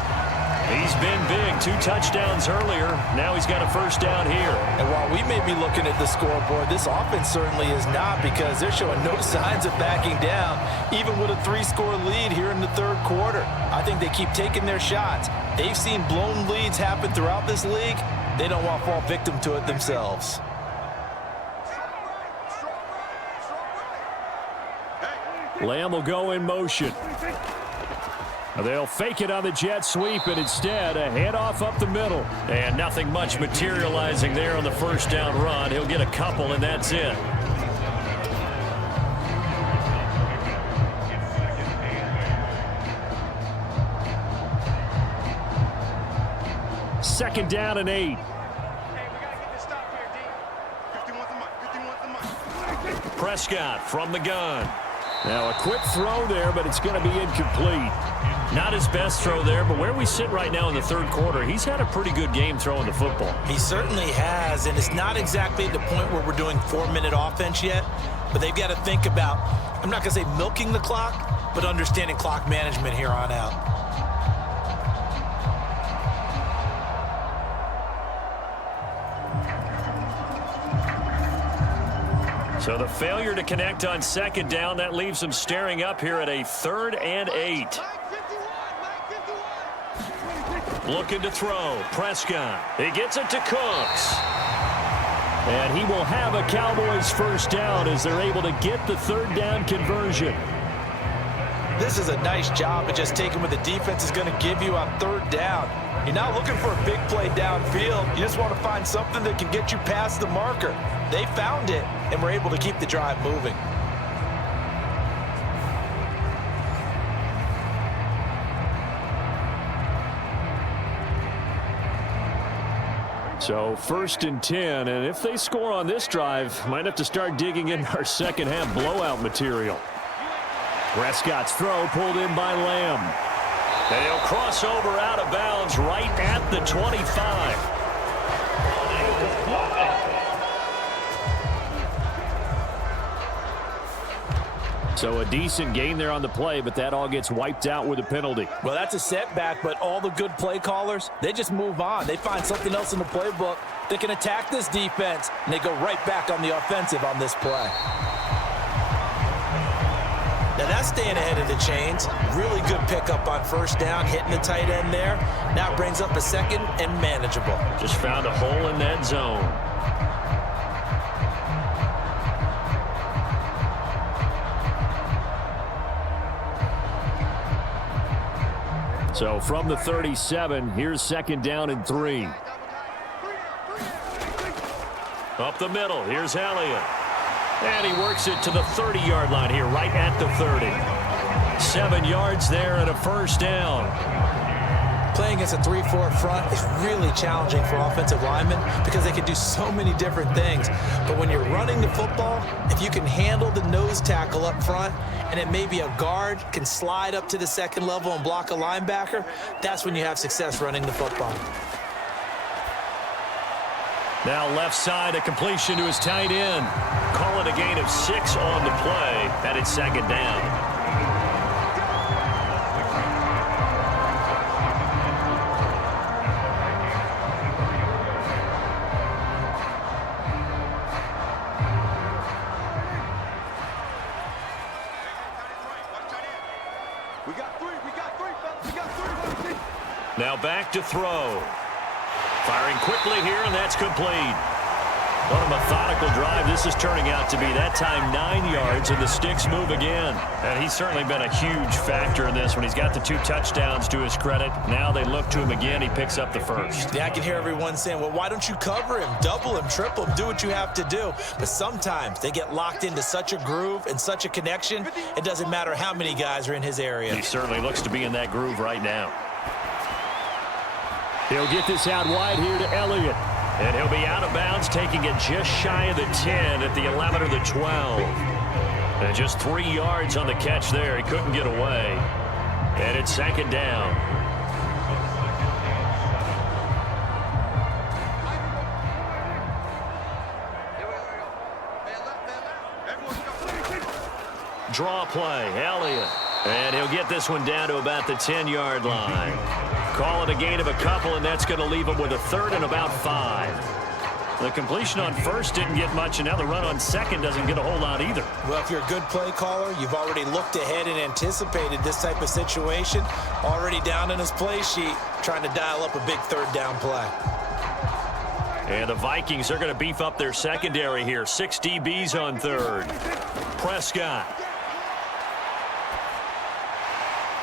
He's been big, 2 touchdowns earlier. Now he's got a first down here. And while we may be looking at the scoreboard, this offense certainly is not, because they're showing no signs of backing down, even with a 3-score lead here in the third quarter. I think they keep taking their shots. They've seen blown leads happen throughout this league. They don't want to fall victim to it themselves. Lamb will go in motion. They'll fake it on the jet sweep, and instead a handoff up the middle. And nothing much materializing there on the first down run. He'll get a couple, and that's it. Second down and 8. Hey, we gotta get this stop here, D. 15 wants the mic. 15 wants the mic. Prescott from the gun. Now a quick throw there, but it's going to be incomplete. Not his best throw there, but where we sit right now in the third quarter, he's had a pretty good game throwing the football. He certainly has, and it's not exactly at the point where we're doing 4-minute offense yet, but they've got to think about, I'm not going to say milking the clock, but understanding clock management here on out. So the failure to connect on second down, that leaves them staring up here at a 3rd and 8. Looking to throw. Prescott. He gets it to Cooks. And he will have a Cowboys first down as they're able to get the third down conversion. This is a nice job of just taking what the defense is going to give you on third down. You're not looking for a big play downfield. You just want to find something that can get you past the marker. They found it and were able to keep the drive moving. So 1st and 10, and if they score on this drive, might have to start digging in our second half blowout material. Prescott's throw pulled in by Lamb. And he'll cross over out of bounds right at the 25. So a decent gain there on the play, but that all gets wiped out with a penalty. Well, that's a setback, but all the good play callers, they just move on. They find something else in the playbook that can attack this defense, and they go right back on the offensive on this play. Now that's staying ahead of the chains. Really good pickup on first down, hitting the tight end there. Now it brings up a second and manageable. Just found a hole in that zone. So from the 37, here's second down and 3. Up the middle, here's Elliott. And he works it to the 30-yard line here, right at the 30. 7 yards there and a first down. Playing against a 3-4 front is really challenging for offensive linemen because they can do so many different things. But when you're running the football, if you can handle the nose tackle up front, and it may be a guard can slide up to the second level and block a linebacker, that's when you have success running the football. Now left side, a completion to his tight end. Call it a gain of 6 on the play. That is second down. Now back to throw. Firing quickly here, and that's complete. What a methodical drive. This is turning out to be, that time, 9 yards, and the sticks move again. And he's certainly been a huge factor in this when he's got the 2 touchdowns to his credit. Now they look to him again. He picks up the first. Yeah, I can hear everyone saying, well, why don't you cover him, double him, triple him, do what you have to do. But sometimes they get locked into such a groove and such a connection, it doesn't matter how many guys are in his area. He certainly looks to be in that groove right now. He'll get this out wide here to Elliott. And he'll be out of bounds, taking it just shy of the 10 at the 11 or the 12. And just 3 yards on the catch there. He couldn't get away. And it's second down. Draw play, Elliott. And he'll get this one down to about the 10-yard line. Call it a gain of a couple, and that's going to leave him with a third and about 5. The completion on first didn't get much, and now the run on second doesn't get a whole lot either. Well, if you're a good play caller, you've already looked ahead and anticipated this type of situation. Already down in his play sheet, trying to dial up a big third down play. And the Vikings are going to beef up their secondary here. 6 DBs on third. Prescott.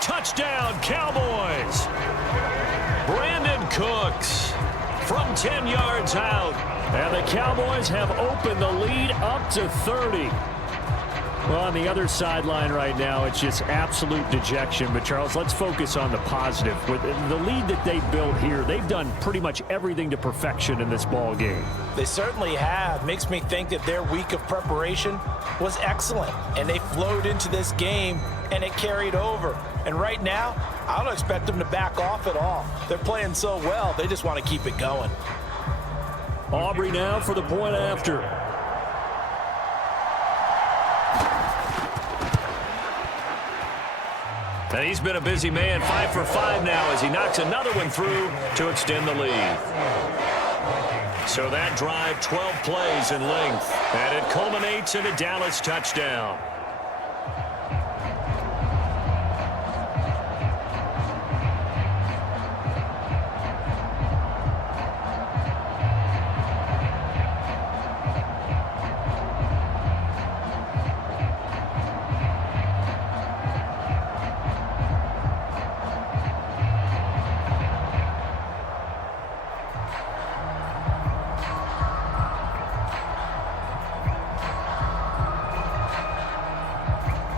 Touchdown, Cowboys. Brandon Cooks from 10 yards out. And the Cowboys have opened the lead up to 30. Well, on the other sideline right now, it's just absolute dejection. But, Charles, let's focus on the positive. With the lead that they built here, they've done pretty much everything to perfection in this ball game. They certainly have. Makes me think that their week of preparation was excellent. And they flowed into this game, and it carried over. And right now, I don't expect them to back off at all. They're playing so well, they just want to keep it going. Aubrey now for the point after. And he's been a busy man, 5 for 5 now as he knocks another one through to extend the lead. So that drive, 12 plays in length, and it culminates in a Dallas touchdown.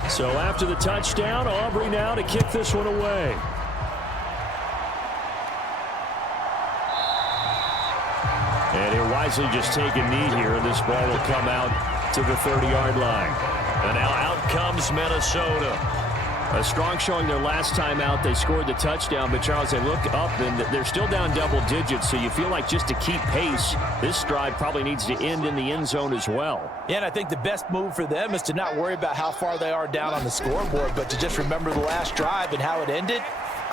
So after the touchdown, Aubrey now to kick this one away. And he'll wisely just take a knee here, and this ball will come out to the 30-yard line. And now out comes Minnesota. A strong showing their last time out. They scored the touchdown, but, Charles, they look up, and they're still down double digits, so you feel like just to keep pace, this drive probably needs to end in the end zone as well. Yeah, and I think the best move for them is to not worry about how far they are down on the scoreboard, but to just remember the last drive and how it ended.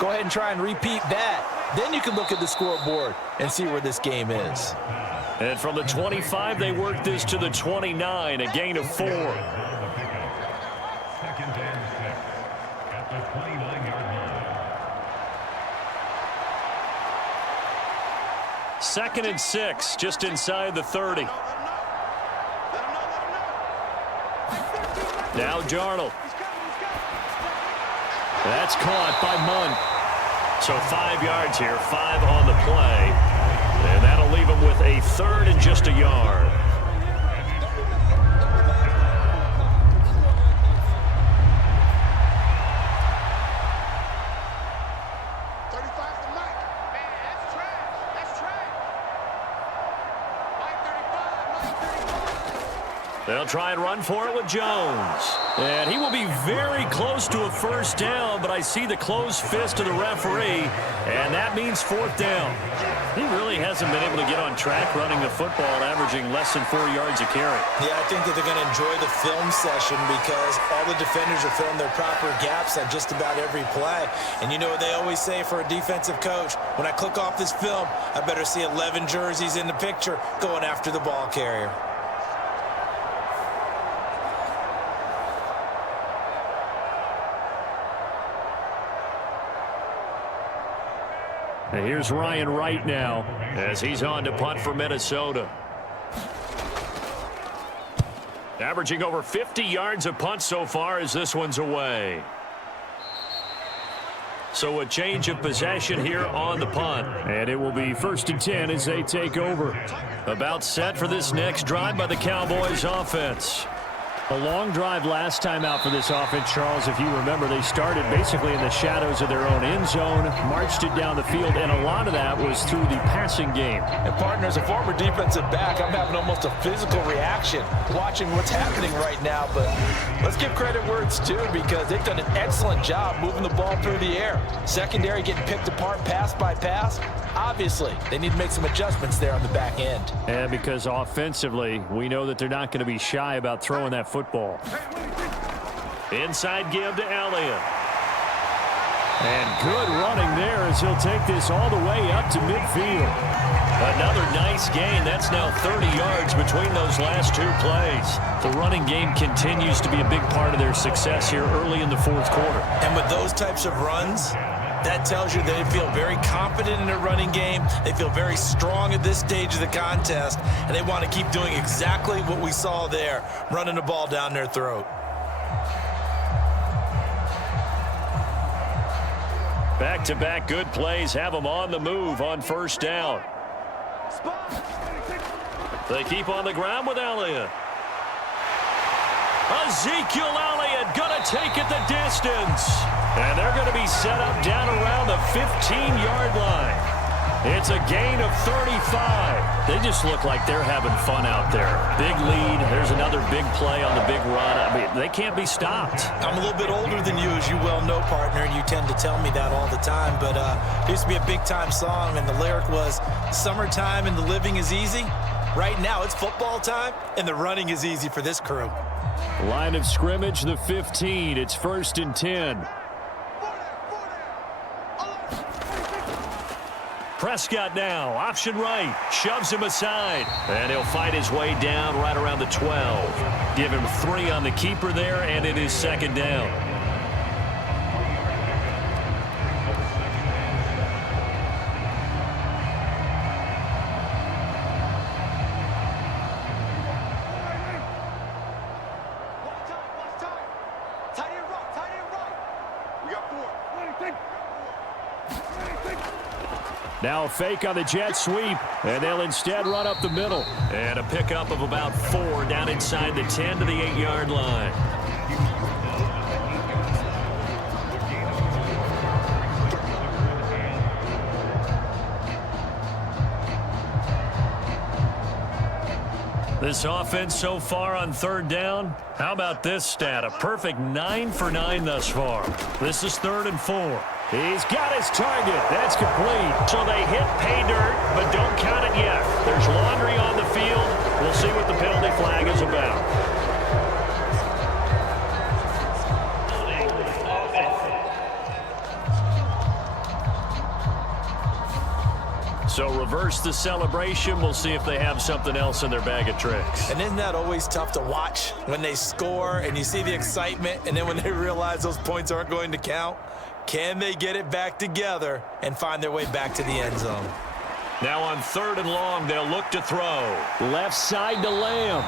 Go ahead and try and repeat that. Then you can look at the scoreboard and see where this game is. And from the 25, they work this to the 29, a gain of 4. Second and 6, just inside the 30. Now Darnold. That's caught by Munn. So 5 yards here, 5 on the play. And that'll leave him with a third and just a yard. They'll try and run for it with Jones. And he will be very close to a first down, but I see the closed fist of the referee, and that means 4th down. He really hasn't been able to get on track running the football, averaging less than 4 yards a carry. Yeah, I think that they're going to enjoy the film session because all the defenders are filling their proper gaps on just about every play. And you know what they always say for a defensive coach? When I click off this film, I better see 11 jerseys in the picture going after the ball carrier. And here's Ryan Wright now as he's on to punt for Minnesota. Averaging over 50 yards a punt so far as this one's away. So a change of possession here on the punt. And it will be 1st and 10 as they take over. About set for this next drive by the Cowboys offense. A long drive last time out for this offense, Charles. If you remember, they started basically in the shadows of their own end zone, marched it down the field, and a lot of that was through the passing game. And, partner, as a former defensive back, I'm having almost a physical reaction watching what's happening right now. But let's give credit where it's due because they've done an excellent job moving the ball through the air. Secondary getting picked apart pass by pass. Obviously, they need to make some adjustments there on the back end. And because offensively, we know that they're not going to be shy about throwing that football. Inside give to Elliott. And good running there as he'll take this all the way up to midfield. Another nice gain. That's now 30 yards between those last two plays. The running game continues to be a big part of their success here early in the fourth quarter. And with those types of runs, that tells you they feel very confident in their running game. They feel very strong at this stage of the contest, and they want to keep doing exactly what we saw there, running the ball down their throat. Back-to-back good plays have them on the move on 1st down. They keep on the ground with Elliott. Ezekiel Elliott going to take it the distance. And they're going to be set up down around the 15-yard line. It's a gain of 35. They just look like they're having fun out there. Big lead. There's another big play on the big run. I mean, they can't be stopped. I'm a little bit older than you, as you well know, partner, and you tend to tell me that all the time. But it used to be a big-time song, and the lyric was, "Summertime and the living is easy." Right now, it's football time, and the running is easy for this crew. Line of scrimmage, the 15. It's 1st and 10. Prescott now, option right, shoves him aside, and he'll fight his way down right around the 12. Give him 3 on the keeper there, and it is 2nd down. Now a fake on the jet sweep, and they'll instead run up the middle. And a pickup of about 4 down inside the 10 to the 8-yard line. This offense so far on 3rd down, how about this stat? A perfect 9 for 9 thus far. This is 3rd and 4. He's got his target. That's complete. So they hit pay dirt, but don't count it yet. There's laundry on the field. We'll see what the penalty flag is about. So reverse the celebration. We'll see if they have something else in their bag of tricks. And isn't that always tough to watch when they score and you see the excitement, and then when they realize those points aren't going to count? Can they get it back together and find their way back to the end zone? Now on 3rd and long, they'll look to throw. Left side to Lamb.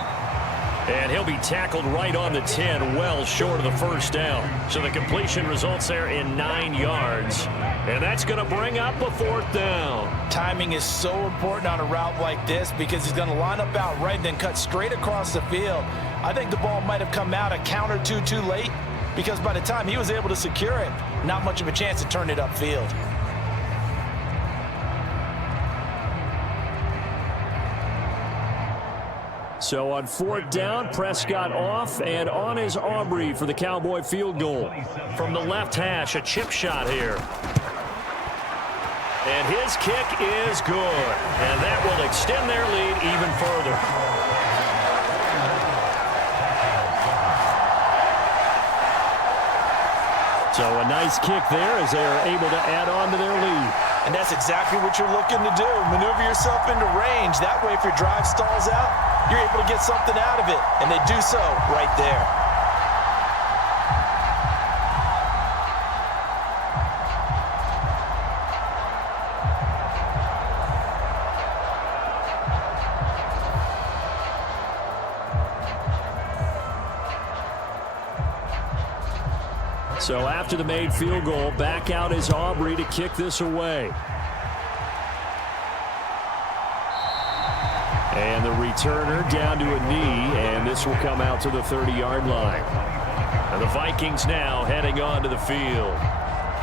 And he'll be tackled right on the 10, well short of the 1st down. So the completion results there in 9 yards. And that's going to bring up a 4th down. Timing is so important on a route like this because he's going to line up out right and then cut straight across the field. I think the ball might have come out a count or two too late because by the time he was able to secure it, not much of a chance to turn it upfield. So on 4th down, Prescott off, and on is Aubrey for the Cowboy field goal. From the left hash, a chip shot here. And his kick is good. And that will extend their lead even further. So a nice kick there as they are able to add on to their lead. And that's exactly what you're looking to do. Maneuver yourself into range. That way, if your drive stalls out, you're able to get something out of it. And they do so right there. So after the made field goal, back out is Aubrey to kick this away. And the returner down to a knee, and this will come out to the 30-yard line. And the Vikings now heading onto the field.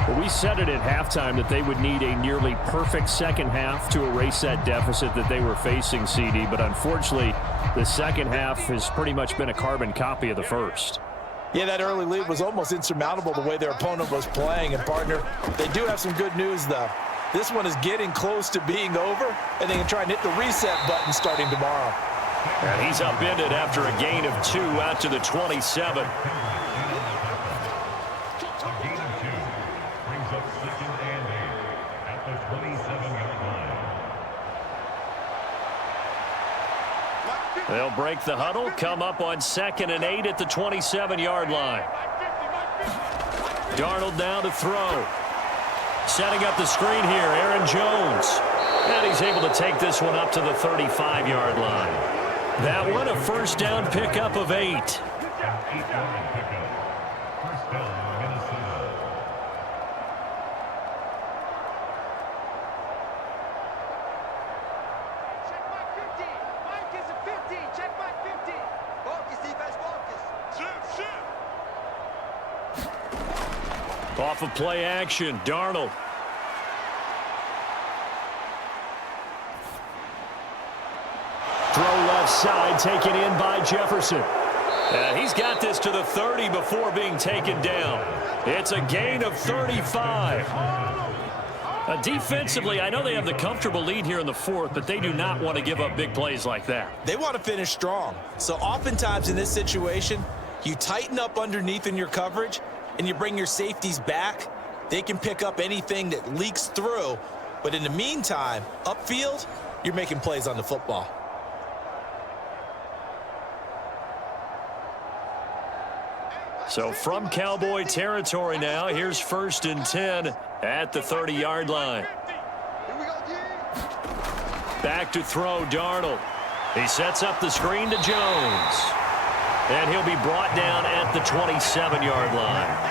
Well, we said it at halftime that they would need a nearly perfect second half to erase that deficit that they were facing, CD. But unfortunately, the second half has pretty much been a carbon copy of the first. Yeah, that early lead was almost insurmountable the way their opponent was playing. And, partner, they do have some good news, though. This one is getting close to being over, and they can try and hit the reset button starting tomorrow. And he's upended after a gain of 2 out to the 27. They'll break the huddle, come up on 2nd and 8 at the 27-yard line. Darnold now to throw. Setting up the screen here, Aaron Jones. And he's able to take this one up to the 35-yard line. That one a first down pickup of 8. Off of play action, Darnold. Throw left side, taken in by Jefferson. And he's got this to the 30 before being taken down. It's a gain of 35. Defensively, I know they have the comfortable lead here in the 4th, but they do not want to give up big plays like that. They want to finish strong. So oftentimes in this situation, you tighten up underneath in your coverage, and you bring your safeties back. They can pick up anything that leaks through. But in the meantime, upfield, you're making plays on the football. So from Cowboy territory now, here's 1st and 10 at the 30-yard line. Back to throw, Darnold. He sets up the screen to Jones. And he'll be brought down at the 27-yard line.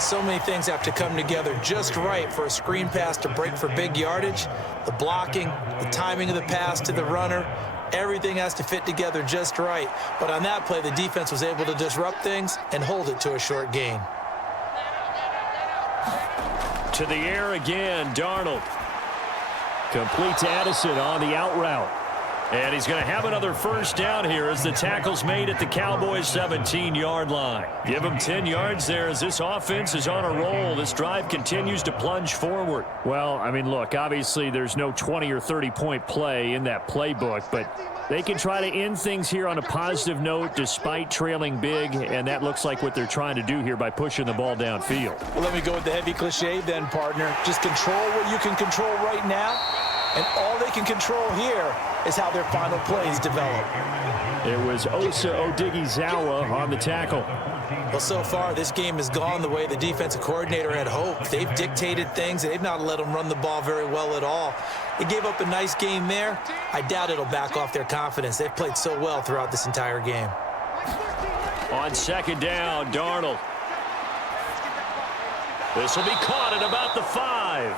So many things have to come together just right for a screen pass to break for big yardage. The blocking, the timing of the pass to the runner, everything has to fit together just right. But on that play, the defense was able to disrupt things and hold it to a short gain. To the air again, Darnold. Complete to Addison on the out route. And he's going to have another first down here as the tackle's made at the Cowboys' 17-yard line. Give him 10 yards there as this offense is on a roll. This drive continues to plunge forward. Well, I mean, look, obviously there's no 20 or 30-point play in that playbook, but they can try to end things here on a positive note despite trailing big, and that looks like what they're trying to do here by pushing the ball downfield. Well, let me go with the heavy cliche then, partner. Just control what you can control right now, and all they can control here is how their final plays develop. It was Osa Odighizuwa on the tackle. Well, so far, this game has gone the way the defensive coordinator had hoped. They've dictated things, and they've not let them run the ball very well at all. They gave up a nice game there. I doubt it'll back off their confidence. They've played so well throughout this entire game. On 2nd down, Darnold. This will be caught at about the 5.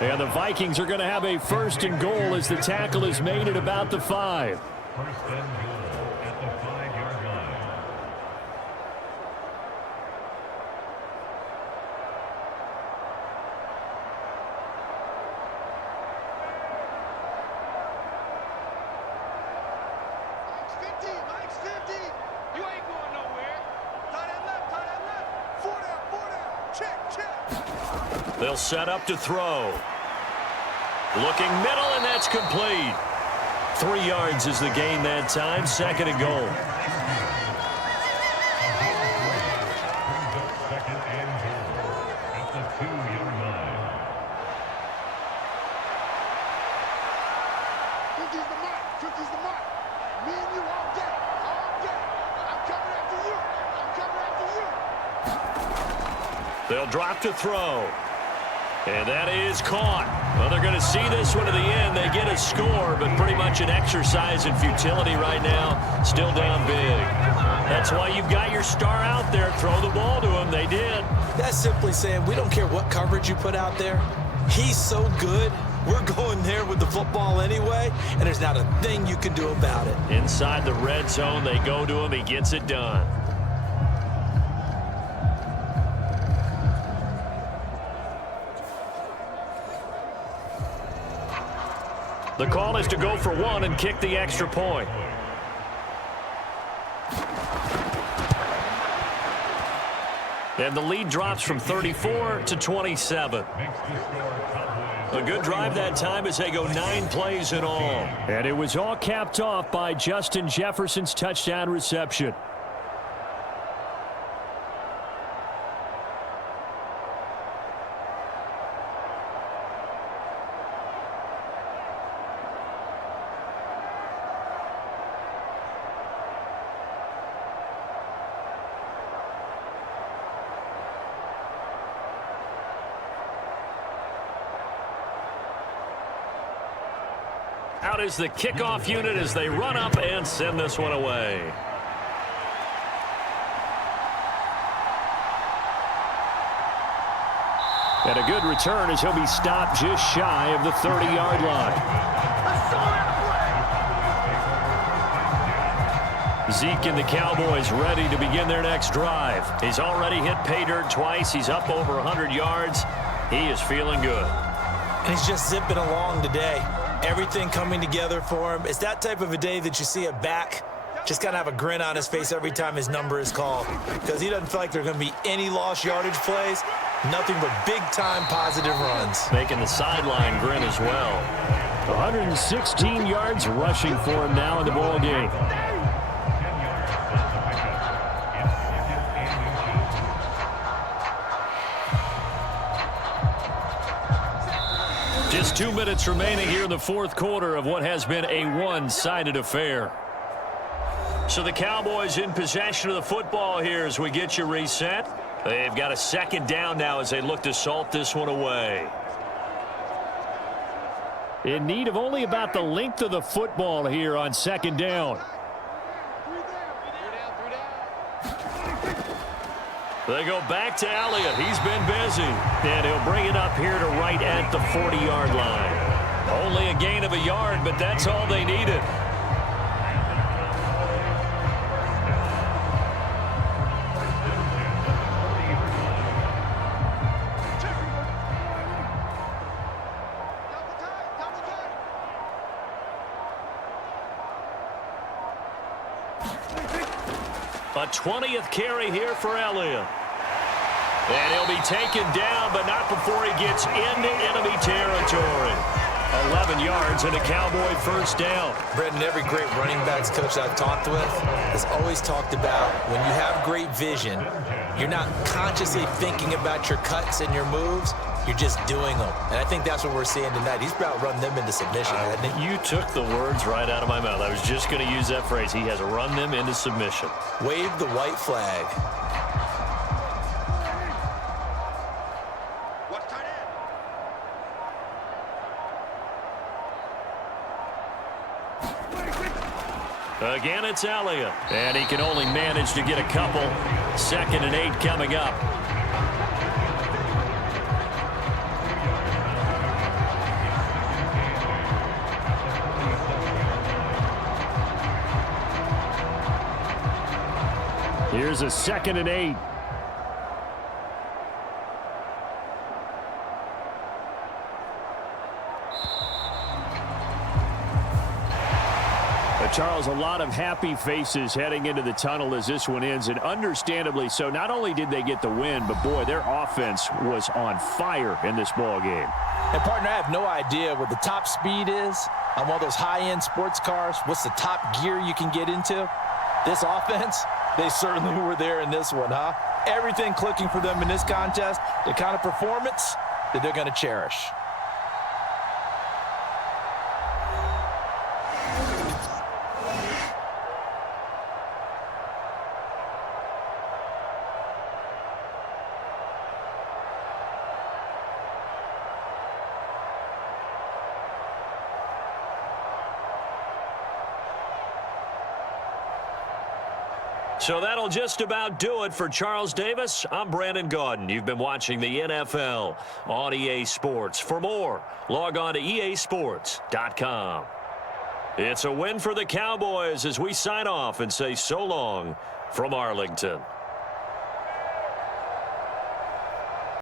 And the Vikings are going to have a 1st and goal as the tackle is made at about the 5. 1st and goal at the 5-yard line. Mike's 50. You ain't going nowhere. Tie that left. 4 down. Check. They'll set up to throw. Looking middle, and that's complete. 3 yards is the gain that time. 2nd and goal. Second and goal at the 2-yard line. 50's the mark. 50's the mark. Me and you all day. I'm coming after you. They'll drop to throw. And that is caught. Well, they're going to see this one to the end. They get a score, but pretty much an exercise in futility right now. Still down big. That's why you've got your star out there. Throw the ball to him. They did. That's simply saying we don't care what coverage you put out there. He's so good, we're going there with the football anyway, and there's not a thing you can do about it. Inside the red zone, they go to him. He gets it done. The call is to go for one and kick the extra point. And the lead drops from 34 to 27. A good drive that time as they go 9 plays in all. And it was all capped off by Justin Jefferson's touchdown reception. Out is the kickoff unit as they run up and send this one away. And a good return as he'll be stopped just shy of the 30-yard line. Zeke and the Cowboys ready to begin their next drive. He's already hit pay dirt twice. He's up over 100 yards. He is feeling good. And he's just zipping along today. Everything coming together for him. It's that type of a day that you see a back just kind of have a grin on his face every time his number is called, because he doesn't feel like there are going to be any lost yardage plays. Nothing but big-time positive runs. Making the sideline grin as well. 116 yards rushing for him now in the ball game. Just 2 minutes remaining here in the fourth quarter of what has been a one-sided affair. So the Cowboys in possession of the football here as we get you reset. They've got a second down now as they look to salt this one away. In need of only about the length of the football here on second down. They go back to Elliott. He's been busy. And he'll bring it up here to right at the 40-yard line. Only a gain of a yard, but that's all they needed. A 20th carry here for Elliott. And he'll be taken down, but not before he gets into enemy territory. 11 yards and a Cowboy first down. Brendan, every great running backs coach I've talked with has always talked about when you have great vision, you're not consciously thinking about your cuts and your moves. You're just doing them. And I think that's what we're seeing tonight. He's about run them into submission, hasn't he? You took the words right out of my mouth. I was just going to use that phrase. He has run them into submission. Wave the white flag. Watch tight end. Again, it's Elliott. And he can only manage to get a couple. 2nd and 8 coming up. Here's a 2nd and 8. Charles, a lot of happy faces heading into the tunnel as this one ends, and understandably so. Not only did they get the win, but boy, their offense was on fire in this ball game. And partner, I have no idea what the top speed is on one of those high-end sports cars. What's the top gear you can get into? This offense, they certainly were there in this one, huh? Everything clicking for them in this contest, the kind of performance that they're going to cherish. So that'll just about do it for Charles Davis. I'm Brandon Gaudin. You've been watching the NFL on EA Sports. For more, log on to easports.com. It's a win for the Cowboys as we sign off and say so long from Arlington.